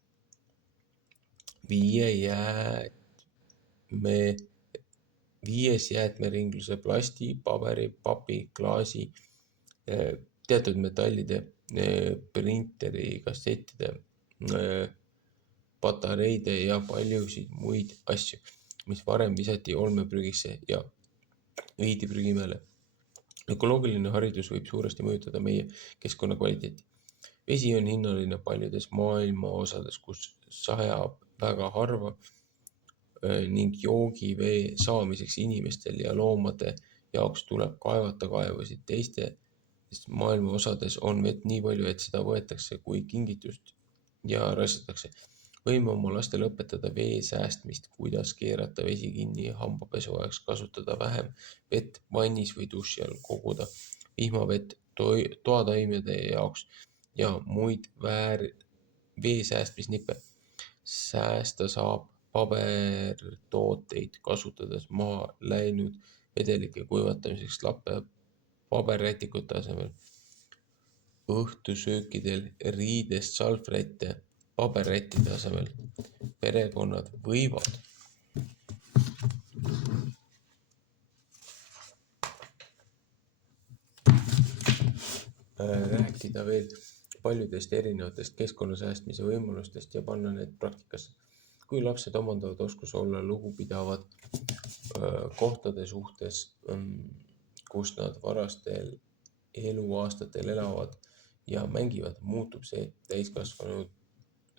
Viies jäätmeringluse plasti, paberi, papi, klaasi, teatud metallide, printeri, kassettide, patareide ja paljusid muid asju, mis varem visati olmeprügisse ja viidi prügimäele. Ökoloogiline haridus võib suuresti mõjutada meie keskkonna kvaliteeti. Vesi on hinnaline paljudes maailma osades, kus sajab väga harva ning joogivee saamiseks inimestel ja loomade jaoks tuleb kaevata kaevusid. Teistes maailma osades on vett nii palju, et seda võetakse kui kingitust ja raisatakse. Võime oma lastele õpetada vee säästmist, kuidas keerata vesi kinni, hambapesu ajaks kasutada vähem vett vannis või duši all, koguda vihmavett toataimede jaoks ja muid vee säästmisnippe. Säästa saab pabertooteid kasutades maha läinud vedelike kuivatamiseks lappe paberrätikute asemel. Õhtusöökidel riidest salvrätte paberrättide asemel. Perekonnad võivad rääkida veel paljudest erinevatest keskkonnasäästmise võimalustest ja panna need praktikasse. Kui lapsed omandavad oskuse olla lugupidavad kohtade suhtes, kus nad varastel eluaastatel elavad ja mängivad, muutub see täiskasvanud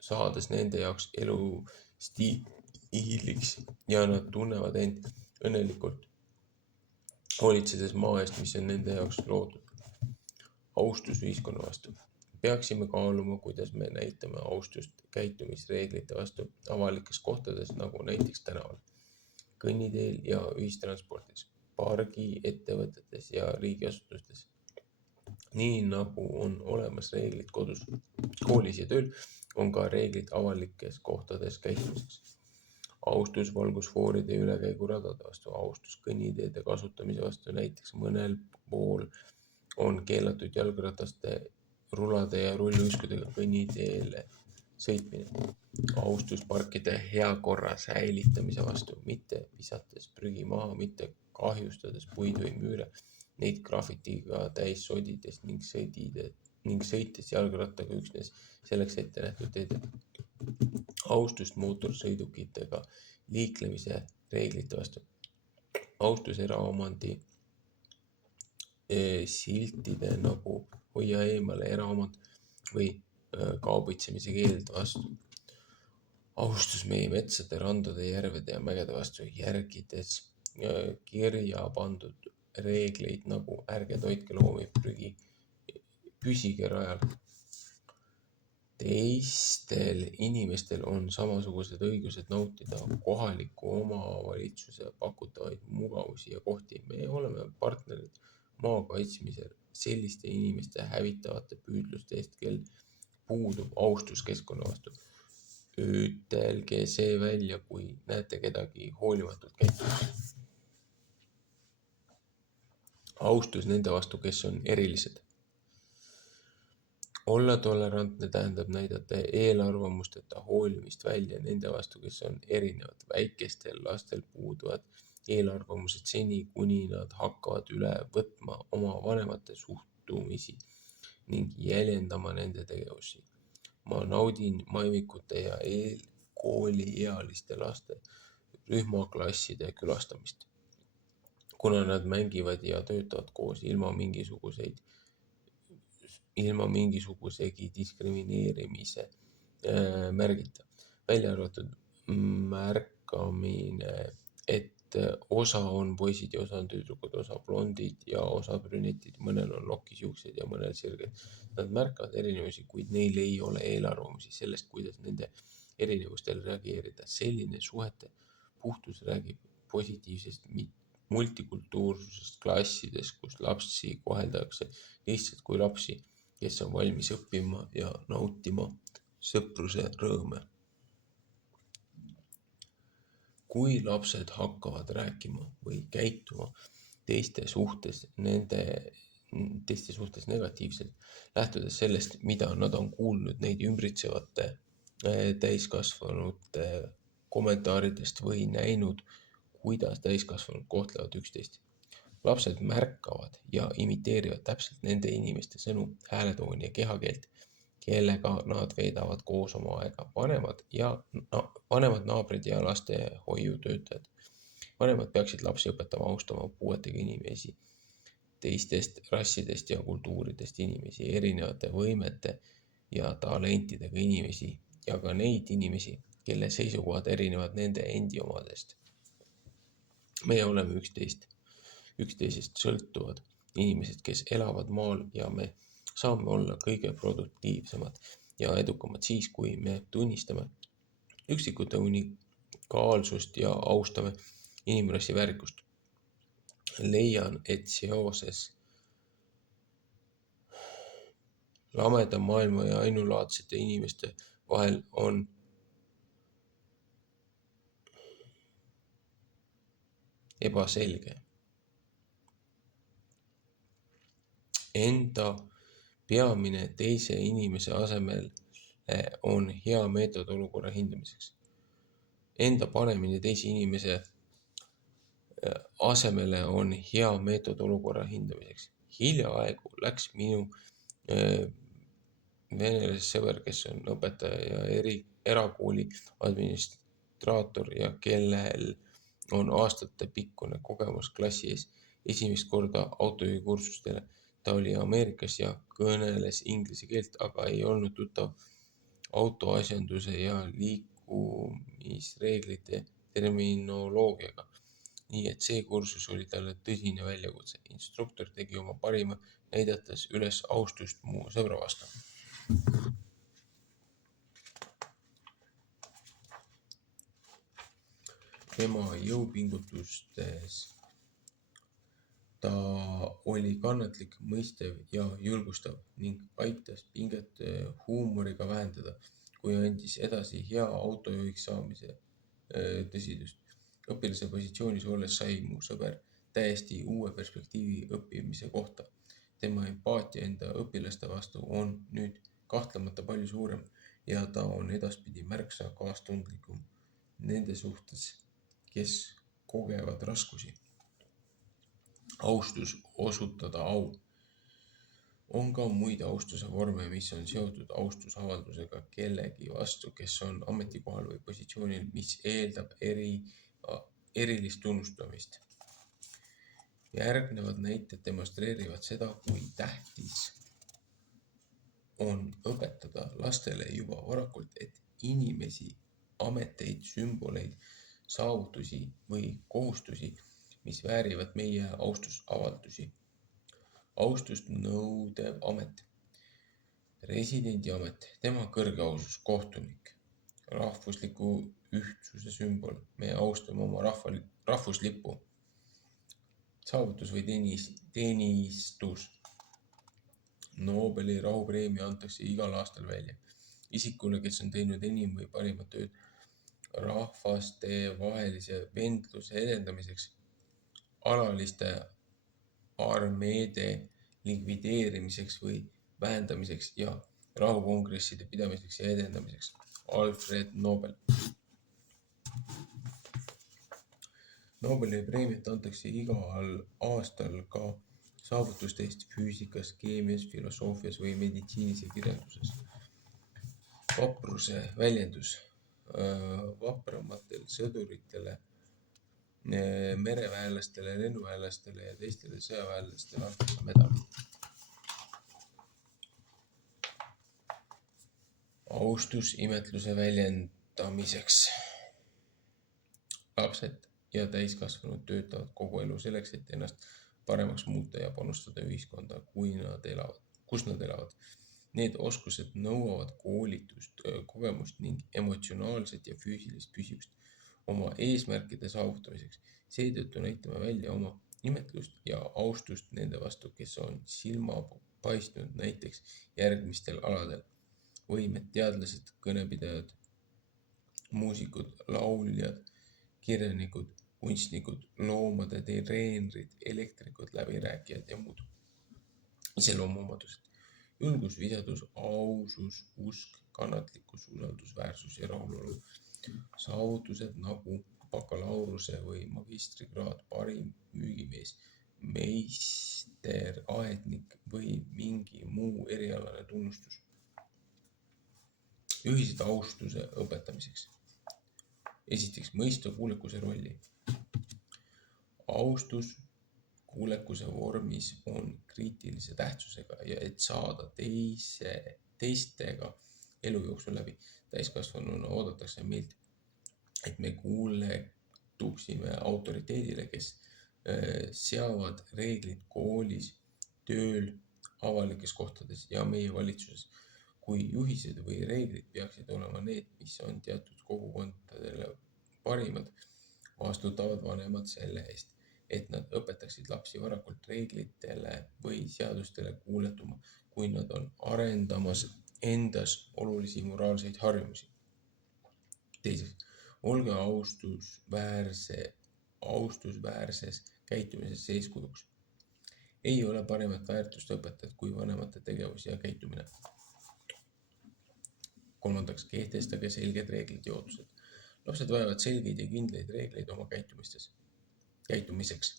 saades nende jaoks elustiiliks ja nad tunnevad end õnnelikult hoolitsedes maa eest, mis on nende jaoks loodud. Austus ühiskonna vastu. Peaksime kaaluma, kuidas me näitame austust käitumisreeglite vastu avalikes kohtades, nagu näiteks tänaval, kõnniteel ja ühistranspordis, pargiettevõtetes ja riigiasutustes. Nii nagu on olemas reeglid kodus, koolis ja tööl, on ka reeglid avalikes kohtades käitumiseks. Austus valgusfooride ja ülekäiguradade vastu, austus kõnniteede kasutamise vastu, näiteks mõnel pool on keelatud jalgrataste, rulade ja rulluiskudega kõnniteele sõitmine. Austus parkide hea korra säilitamise vastu, mitte visates prügi maha, mitte kahjustades puid või müüre, neid grafitiga täis sodides ning sõites jalgrattaga üksnes selleks ette nähtud teedel. Austust mootorsõidukitega liiklemise reeglite vastu. Austus eraomandi siltide nagu hoia eemale eraomand või kaubitsemise keeld vastu. Austus meie metsade, randade, järvede ja mägede vastu, järgides kirja pandud reegleid nagu ärge toitke loomi, püsige rajal. Teistel inimestel on samasugused õigused nautida kohaliku omavalitsuse pakutavaid mugavusi ja kohti. Me oleme partnerid maa kaitsmisel selliste inimeste hävitavate püüdluste eest, kel puudub austus keskkonna vastu. Ütelge see välja, kui näete kedagi hoolimatult käitumas. Austus nende vastu, kes on erilised. Olla tolerantne tähendab näidata eelarvamusteta hoolimist välja nende vastu, kes on erinevad. Väikestel lastel puuduvad eelarvamused seni, kuni nad hakkavad üle võtma oma vanemate suhtumisi ning jäljendama nende tegevusi. Ma naudin maimikute ja eelkooliealiste laste rühmaklasside külastamist, kuna nad mängivad ja töötavad koos ilma mingisugusegi diskrimineerimise märgita. Välja arvatud märkamine, et osa on poisid ja osa on tüdrukud, osa blondid ja osa brünetid, mõnel on lokis juuksed ja mõnel sirged. Nad märkavad erinevusi, kuid neil ei ole eelarvamusi sellest, kuidas nende erinevustel reageerida. Selline suhete puhtus räägib positiivsest multikultuursusest klassides, kus lapsi koheldakse lihtsalt kui lapsi, kes on valmis õppima ja nautima sõpruse rõõme. Kui lapsed hakkavad rääkima või käituma teiste suhtes negatiivselt, lähtudes sellest, mida nad on kuulnud neid ümbritsevate täiskasvanute kommentaaridest või näinud, kuidas täiskasvanud kohtlevad üksteist. Lapsed märkavad ja imiteerivad täpselt nende inimeste sõnu, hääletooni ja kehakeelt, kellega nad veedavad koos oma aega. Vanemad naabrid ja lastehoiutöötajad. Vanemad peaksid lapsi õpetama austama puuetega inimesi, teistest rassidest ja kultuuridest inimesi, erinevate võimete ja talentidega inimesi ja ka neid inimesi, kelle seisukohad erinevad nende endi omadest. Meie oleme üksteisest sõltuvad inimesed, kes elavad maal ja me saame olla kõige produktiivsemad ja edukamad siis, kui me tunnistame, üksikute unikaalsust ja austame inimrassi väärikust. Leian, et seoses lameda maailma ja ainulaadsete inimeste vahel on ebaselge. Enda peamine teise inimese asemel on hea meetod olukorra hindamiseks. Enda panemine teise inimese asemele on hea meetod olukorra hindamiseks. Hiljaaegu läks minu venelasest sõber, kes on õpetaja ja erakooli administraator ja kellel on aastatepikkune kogemus klassi ees, esimest korda autojuhikursustele. Ta oli Ameerikas ja kõneles inglise keelt, aga ei olnud tuttav autoasjanduse ja liikumisreeglite terminoloogiaga. Nii et see kursus oli talle tõsine väljakutse. Instruktor tegi oma parima, näidates üles austust mu sõbra vastu. Tema jõupingutustes ta oli kannatlik, mõistev ja julgustav ning aitas pinget huumoriga vähendada, kui andis edasi hea autojuhiks saamise tõsidust. Õpilase positsioonis olles sai mu sõber täiesti uue perspektiivi õppimise kohta. Tema empaatia enda õpilaste vastu on nüüd kahtlemata palju suurem ja ta on edaspidi märksa kaastundlikum nende suhtes, kes kogevad raskusi. Austus, osutada au. On ka muid austuse vorme, mis on seotud austusavaldusega kellegi vastu, kes on ametikohal või positsioonil, mis eeldab erilist tunnustamist. Järgnevad näited demonstreerivad seda, kui tähtis on õpetada lastele juba varakult, et inimesi, ameteid, sümboleid, saavutusi või kohustusi, mis väärivad meie austusavaldusi. Austust nõudev amet. Presidendi amet, tema kõrge ausus, kohtunik, rahvusliku ühtsuse sümbol. Me austame oma rahvuslippu. Saavutus või teenistus. Nobeli rahupreemia antakse igal aastal välja isikule, kes on teinud enim või parimat tööd rahvaste vahelise vendluse edendamiseks, alaliste armeede likvideerimiseks või vähendamiseks ja rahukongresside pidamiseks ja edendamiseks. Alfred Nobel. Nobeli preemiat antakse igal aastal ka saavutuste eest füüsikas, keemias, filosoofias või meditsiinis ja kirjanduses. Vapruse väljendus. Vapramatele sõduritele, mereväelastele, lennuväelastele ja teistele sõjaväelastele antakse medalid. Austus imetluse väljendamiseks. Lapsed ja täiskasvanud töötavad kogu elu selleks, et ennast paremaks muuta ja panustada ühiskonda, kus nad elavad. Need oskused nõuavad koolitust, kogemust ning emotsionaalset ja füüsilist püsivust oma eesmärkide saavutamiseks. Seetõttu näitame välja oma imetlust ja austust nende vastu, kes on silma paistnud näiteks järgmistel aladel. Võimed, teadlased, kõnepidajad, muusikud, lauljad, kirjanikud, kunstnikud, loomade treenerid, elektrikud, läbirääkijad ja muud iseloomuomadused. Julgus, visadus, ausus, usk, kannatlikkus, usaldusväärsus ja rahulolu. Saavutused nagu bakalaureuse või magistrikraad, parim müügimees, meisteraednik või mingi muu erialane tunnustus. Ühised austuse õpetamiseks. Esiteks, mõista kuulekuse rolli. Austus kuulekuse vormis on kriitilise tähtsusega ja et saada teistega elu jooksul läbi. Täiskasvanuna oodatakse meilt, et me kuuletuksime autoriteedile, kes seavad reeglid koolis, tööl, avalikes kohtades ja meie valitsuses. kui juhised või reeglid peaksid olema need, mis on teatud kogukondadele parimad, vastutavad vanemad selle eest, et nad õpetaksid lapsi varakult reeglitele või seadustele kuuletuma, kui nad on arendamas endas olulisi moraalseid harjumusi. Teiseks, olge austusväärses käitumises eeskujuks. Ei ole paremat väärtust õpetajat kui vanemate tegevus ja käitumine. Kolmandaks, kehtestage selged reeglid ja ootused. Lapsed vajavad selgeid ja kindlaid reegleid oma käitumiseks,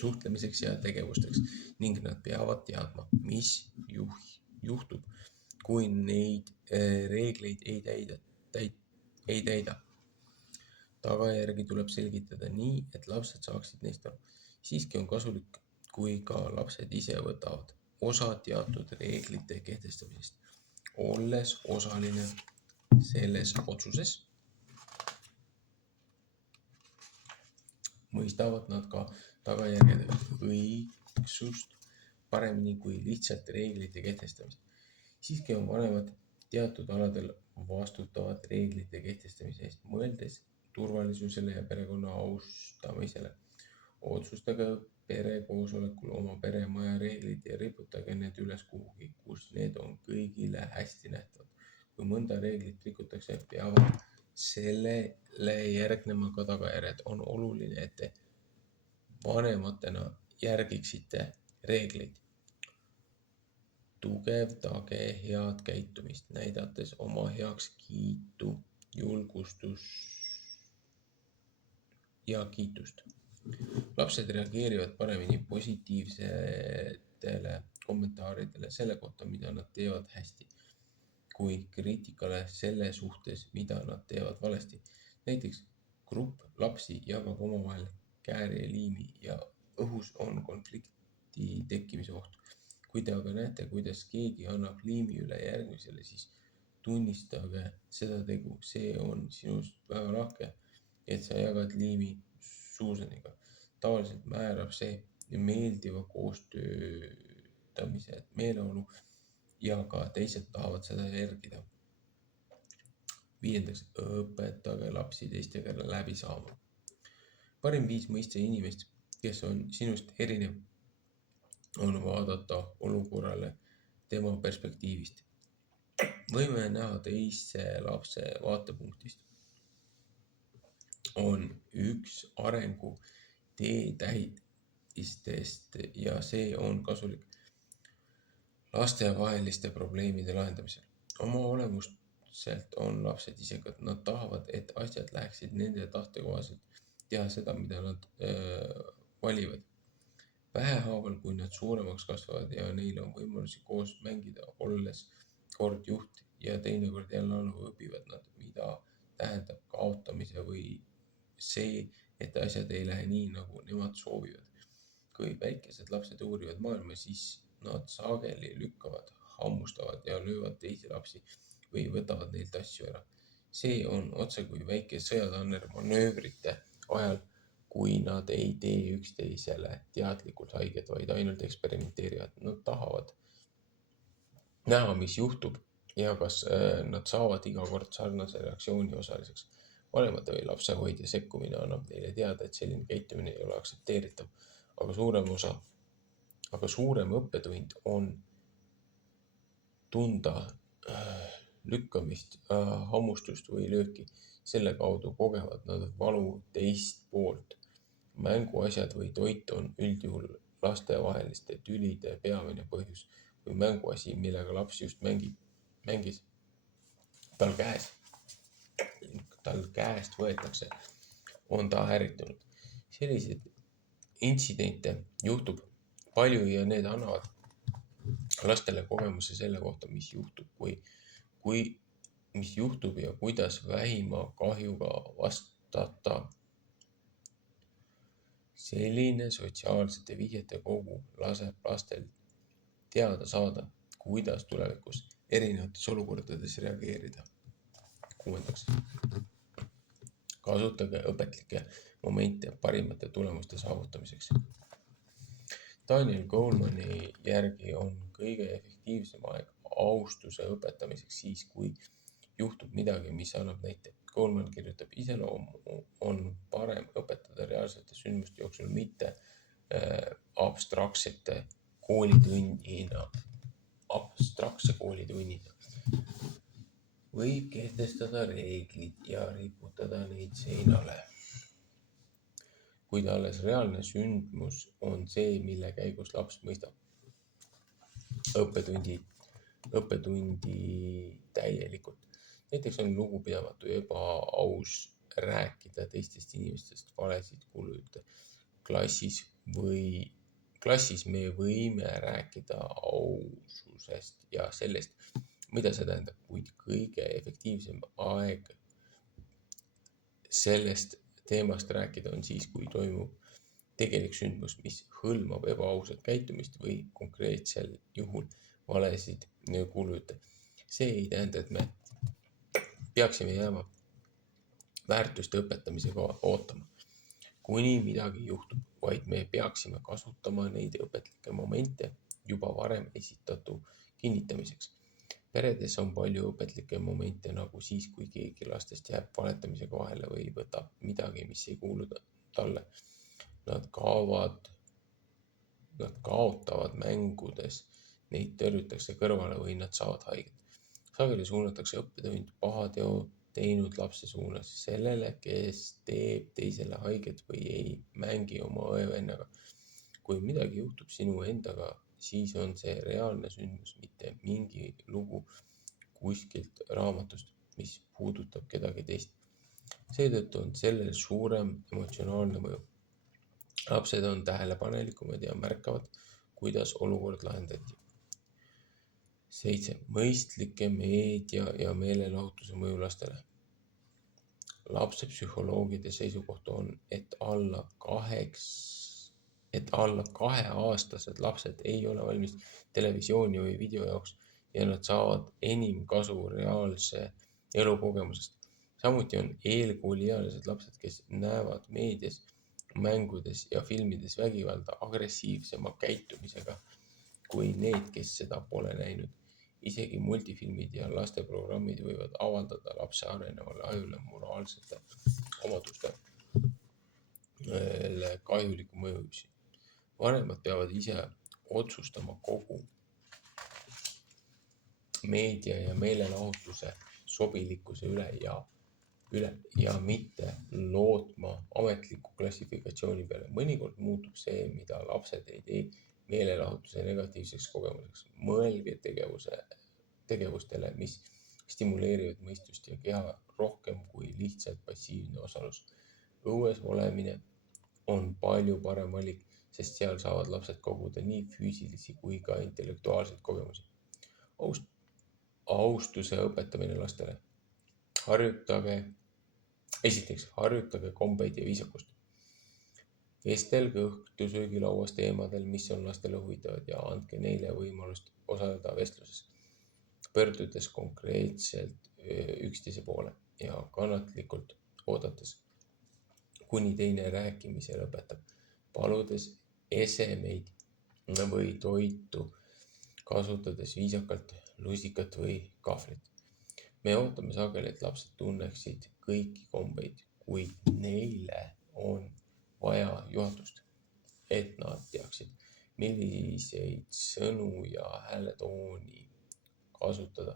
suhtlemiseks ja tegevusteks ning nad peavad teadma, mis juhtub, kui neid reegleid ei täida. Tagajärgi tuleb selgitada nii, et lapsed saaksid neist aru. Siiski on kasulik, kui ka lapsed ise võtavad osa teatud reeglite kehtestamisest, olles osaline selles otsuses. Mõistavad nad ka tagajärgede õigsust paremini kui lihtsalt reeglite kehtestamist. Siiski on vanemad teatud aladel vastutavad reeglite kehtestamise eest, mõeldes turvalisusele ja perekonna austamisele. Otsustage perekoosolekul oma peremaja reeglid ja riputage need üles kuhugi, kus need on kõigile hästi nähtavad. Kui mõnda reeglit rikutakse, peavad sellele järgnema ka tagajärjed. On oluline, et te vanematena järgiksite reegleid. Tugevdage head käitumist, näidates oma heakskiitu, julgustust ja kiitust. Lapsed reageerivad paremini positiivsetele kommentaaridele selle kohta, mida nad teevad hästi, kui kriitikale selle suhtes, mida nad teevad valesti. Näiteks grupp lapsi jagab omavahel kääriliimi ja õhus on konflikti tekkimise oht. Kui te aga näete, kuidas keegi annab liimi üle järgmisele, siis tunnistage seda tegu. See on sinust väga lahke, et sa jagad liimi Suusaniga. Tavaliselt määrab see meeldiva koostöötamise meeleolu ja ka teised tahavad seda järgida. Viiendaks, õpetage lapsi teistega läbi saama. Parim viis mõista inimest, kes on sinust erinev, on vaadata olukorrale tema perspektiivist. Võime näha teise lapse vaatepunktist. On üks arengu teetähistest ja see on kasulik lastevaheliste probleemide lahendamisel. Oma olemuselt on lapsed isekad. Nad tahavad, et asjad läheksid nende tahte kohaselt, teha seda, mida nad valivad. Vähehaaval, kui nad suuremaks kasvavad ja neil on võimalusi koos mängida, olles kord juht ja teinekord jälle õpivad nad, mida tähendab kaotamise või see, et asjad ei lähe nii, nagu nemad soovivad. Kui väikesed lapsed uurivad maailma, siis nad sageli lükkavad, hammustavad ja löövad teisi lapsi või võtavad neilt asju ära. See on otse kui väike sõjatanner manöövrite ajal, kui nad ei tee üksteisele teadlikult haiget, vaid ainult eksperimenteerivad. Nad tahavad näha, mis juhtub ja kas nad saavad iga kord sarnase reaktsiooni osaliseks. Vanemate või lapsehoidja sekkumine annab neile teada, et selline käitumine ei ole aktsepteeritav, aga suurem õppetund on tunda lükkamist, hammustust või lööki. Selle kaudu kogevad nad valu teist poolt. Mänguasjad või toit on üldjuhul lastevaheliste tülide peamine põhjus. Kui mänguasi, millega laps just mängis, tal käest võetakse, on ta ärritunud. Selliseid intsidente juhtub palju ja need annavad lastele kogemuse selle kohta, mis juhtub ja kuidas vähima kahjuga vastata. Selline sotsiaalsete vihjete kogu laseb lastel teada saada, kuidas tulevikus erinevates olukordades reageerida. 6. Kasutage õpetlikke momente parimate tulemuste saavutamiseks. Daniel Golemani järgi on kõige efektiivsem aeg austuse õpetamiseks siis, kui juhtub midagi, mis annab näite. Coleman kirjutab, iseloomu on parem õpetada reaalsete sündmuste jooksul, mitte abstraktsete koolitunnina. Abstraktse koolitunnina. Võib kehtestada reeglid ja riputada neid seinale. Kuid alles reaalne sündmus on see, mille käigus laps mõistab õppetundi täielikult. Näiteks on lugupidamatu ja ebaaus rääkida teistest inimestest valesid kuulujutte. Klassis me võime rääkida aususest ja sellest, mida see tähendab, kuid kõige efektiivsem aeg sellest teemast rääkida on siis, kui toimub tegelik sündmus, mis hõlmab ebaausat käitumist või konkreetsel juhul valesid kuulujutte. See ei tähenda, et me peaksime jääma väärtuste õpetamisega ootama, kuni midagi juhtub, vaid me peaksime kasutama neid õpetlikke momente juba varem esitatu kinnitamiseks. Peredes on palju õpetlikke momente, nagu siis, kui keegi lastest jääb valetamisega vahele või võtab midagi, mis ei kuulu talle. Nad kaotavad mängudes, neid tõrjutakse kõrvale või nad saavad haiget. Sageli suunatakse õppetund pahateo teinud lapse suunas sellele, kes teeb teisele haiget või ei mängi oma õevennaga. Kui midagi juhtub sinu endaga, siis on see reaalne sündmus, mitte mingi lugu kuskilt raamatust, mis puudutab kedagi teist. Seetõttu on sellel suurem emotsionaalne mõju. Lapsed on tähelepanelikumad ja märkavad, kuidas olukord lahendati. 7. Mõistlike meedia ja meelelahutuse mõju lastele. Lapse psühholoogide seisukoht on, et alla 2-aastased lapsed ei ole valmis televisiooni või video jaoks ja nad saavad enim kasu reaalse elukogemusest. Samuti on eelkooliealised lapsed, kes näevad meedias, mängudes ja filmides vägivalda agressiivsema käitumisega kui need, kes seda pole näinud. Isegi multifilmid ja lasteprogrammid võivad avaldada lapse arenevale ajule moraalsete omadustele kahjulikku mõjusid. Vanemad peavad ise otsustama kogu meedia ja meelelahutuse sobilikkuse üle ja mitte lootma ametliku klassifikatsiooni peale. Mõnikord muutub see, mida lapsed ei tee meelelahutuse negatiivseks kogemuseks. Mõelge tegevustele, mis stimuleerivad mõistust ja keha rohkem kui lihtsalt passiivne osalus. Õues olemine on palju parem valik, sest seal saavad lapsed koguda nii füüsilisi kui ka intellektuaalseid kogemusi. Austuse õpetamine lastele. Esiteks, harjutage kombeid ja viisakust. Vestelge õhtusöögilauas teemadel, mis on lastele huvitavad ja andke neile võimalust osaleda vestluses, pöördudes konkreetselt üksteise poole ja kannatlikult oodates, kuni teine rääkimise lõpetab, paludes esemeid või toitu, kasutades viisakalt lusikat või kahvlit. Me ootame sageli, et lapsed tunneksid kõiki kombeid, kuid neile on vaja juhatust, et nad teaksid, milliseid sõnu ja hääletooni kasutada.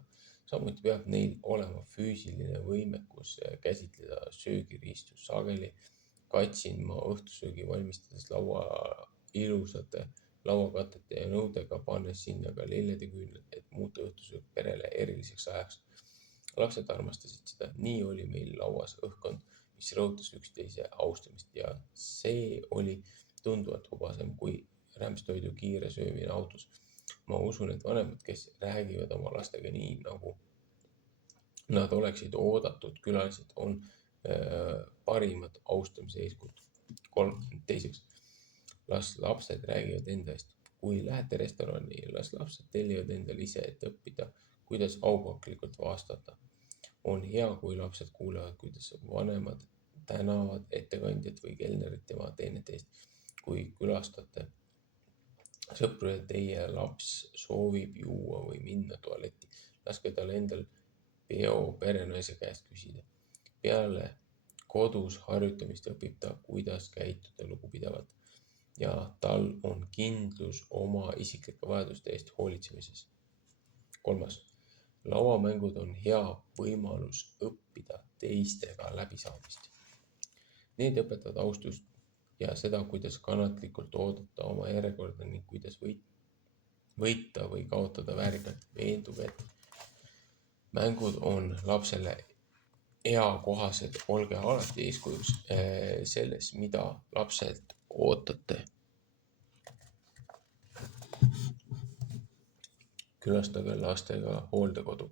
Samuti peab neil olema füüsiline võimekus käsitleda söögiriistu. Sageli katsin ma õhtusöögi valmistades ilusate lauakatete ja nõudega, pannes sinna ka lilledeküünlad, et muuta õhtusöök perele eriliseks ajaks. Lapsed armastasid seda. Nii oli meil lauas õhkkond, mis rõhutas üksteise austamist ja see oli tunduvalt hubasem kui rämpstoidu kiire söömine autos. Ma usun, et vanemad, kes räägivad oma lastega nii, nagu nad oleksid oodatud külalised, on parimad austamise eeskujud. Teiseks, las lapsed räägivad enda eest. Kui lähete restorani, las lapsed tellivad endale ise, et õppida, kuidas aupaklikult vastata. On hea, kui lapsed kuulevad, kuidas vanemad tänavad ettekandjat või kelnerit tema teenete eest. Kui külastate sõpru ja teie laps soovib juua või minna tualetti, laske tal endal perenaise käest küsida. Peale kodus harjutamist õpib ta, kuidas käituda lugupidavalt ja tal on kindlus oma isiklike vajaduste eest hoolitsemises. 3. Lauamängud on hea võimalus õppida teistega läbisaamist. Need õpetavad austust ja seda, kuidas kannatlikult oodata oma järjekorda ning kuidas võita või kaotada väärikalt. Veenduge, et mängud on lapsele eakohased, olge alati eeskujus selles, mida lapselt ootate. Külastage lastega hooldekodu.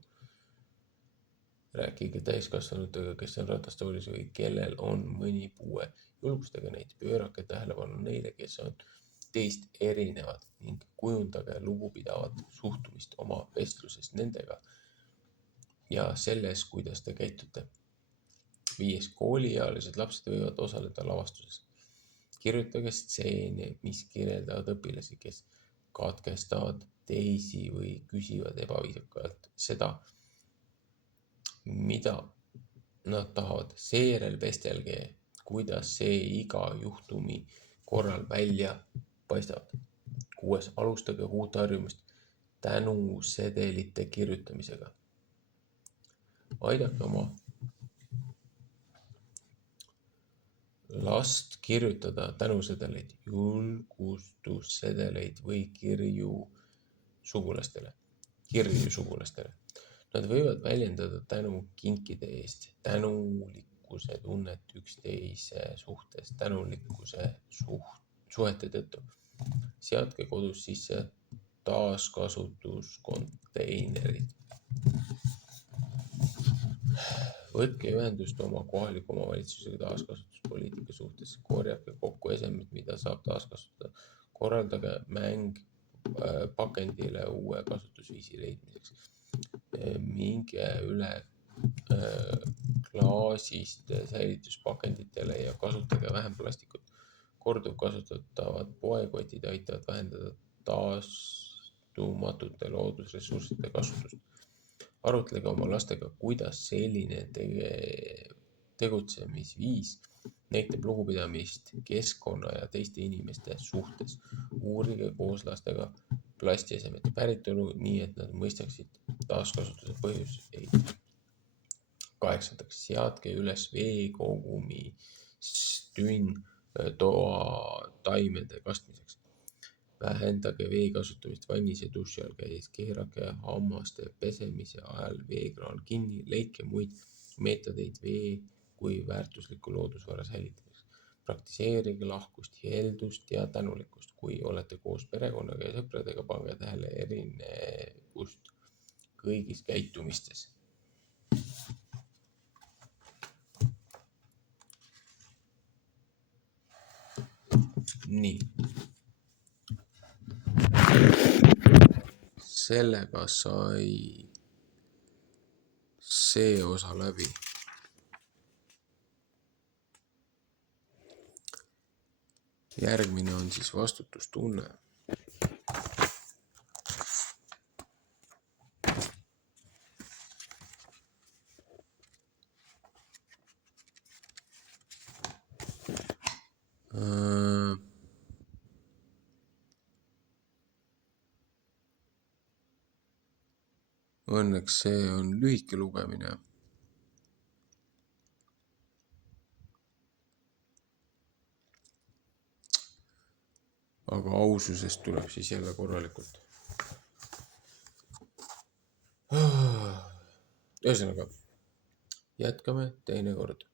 Rääkige täiskasvanutega, kes on ratastoolis või kellel on mõni puue. Julgustage neid, pöörake tähelepanu neile, kes on teist erinevad ning kujundage lugupidavat suhtumist oma vestluses nendega ja selles, kuidas te käitute. 5. Kooliealised lapsed võivad osaleda lavastuses. Kirjutage stseene, mis kirjeldavad õpilasi, kes katkestavad teisi või küsivad ebaviisakalt seda, mida nad tahavad. Seejärel vestelge, kuidas see iga juhtumi korral välja paistab. 6. Alustage uut harjumust tänusedelite kirjutamisega. Aidake oma last kirjutada tänusedeleid, julgustussedeleid või kirju sugulastele. Nad võivad väljendada tänu kinkide eest, tänulikkuse tunnet üksteise suhtes, tänulikkuse suhete tõttu. Seadke kodus sisse taaskasutuskonteinerid. Võtke ühendust oma kohaliku omavalitsusega taaskasutuspoliitika suhtes. Korjake kokku esemed, mida saab taaskasutada. Korraldage mäng pakendile uue kasutusviisi leidmiseks. Minge üle klaasist säilituspakenditele ja kasutage vähem plastikut. Korduvkasutatavad poekotid aitavad vähendada taastumatute loodusressursside kasutust. Arutlege oma lastega, kuidas selline tegutsemisviis näitab lugupidamist keskkonna ja teiste inimeste suhtes. Uurige koos lastega plastiesemete päritolu, nii et nad mõistaksid taaskasutuse põhjuseid. 8. Seadke üles veekogumistünn toa taimede kastmiseks. Vähendage vee kasutamist vannis ja duši all käies. Keerake hammaste pesemise ajal veekraan kinni. Leidke muid meetodeid vee kui väärtusliku loodusvara säilitamiseks. Praktiseerige lahkust, heldust ja tänulikkust. Kui olete koos perekonnaga ja sõpradega, pange tähele erinevust kõigis käitumistes. Nii. Sellega sai see osa läbi. Järgmine on siis vastutustunne. Õnneks see on lühike lugemine. Aga aususest tuleb siis jälle korralikult. Ühesõnaga, jätkame teinekord.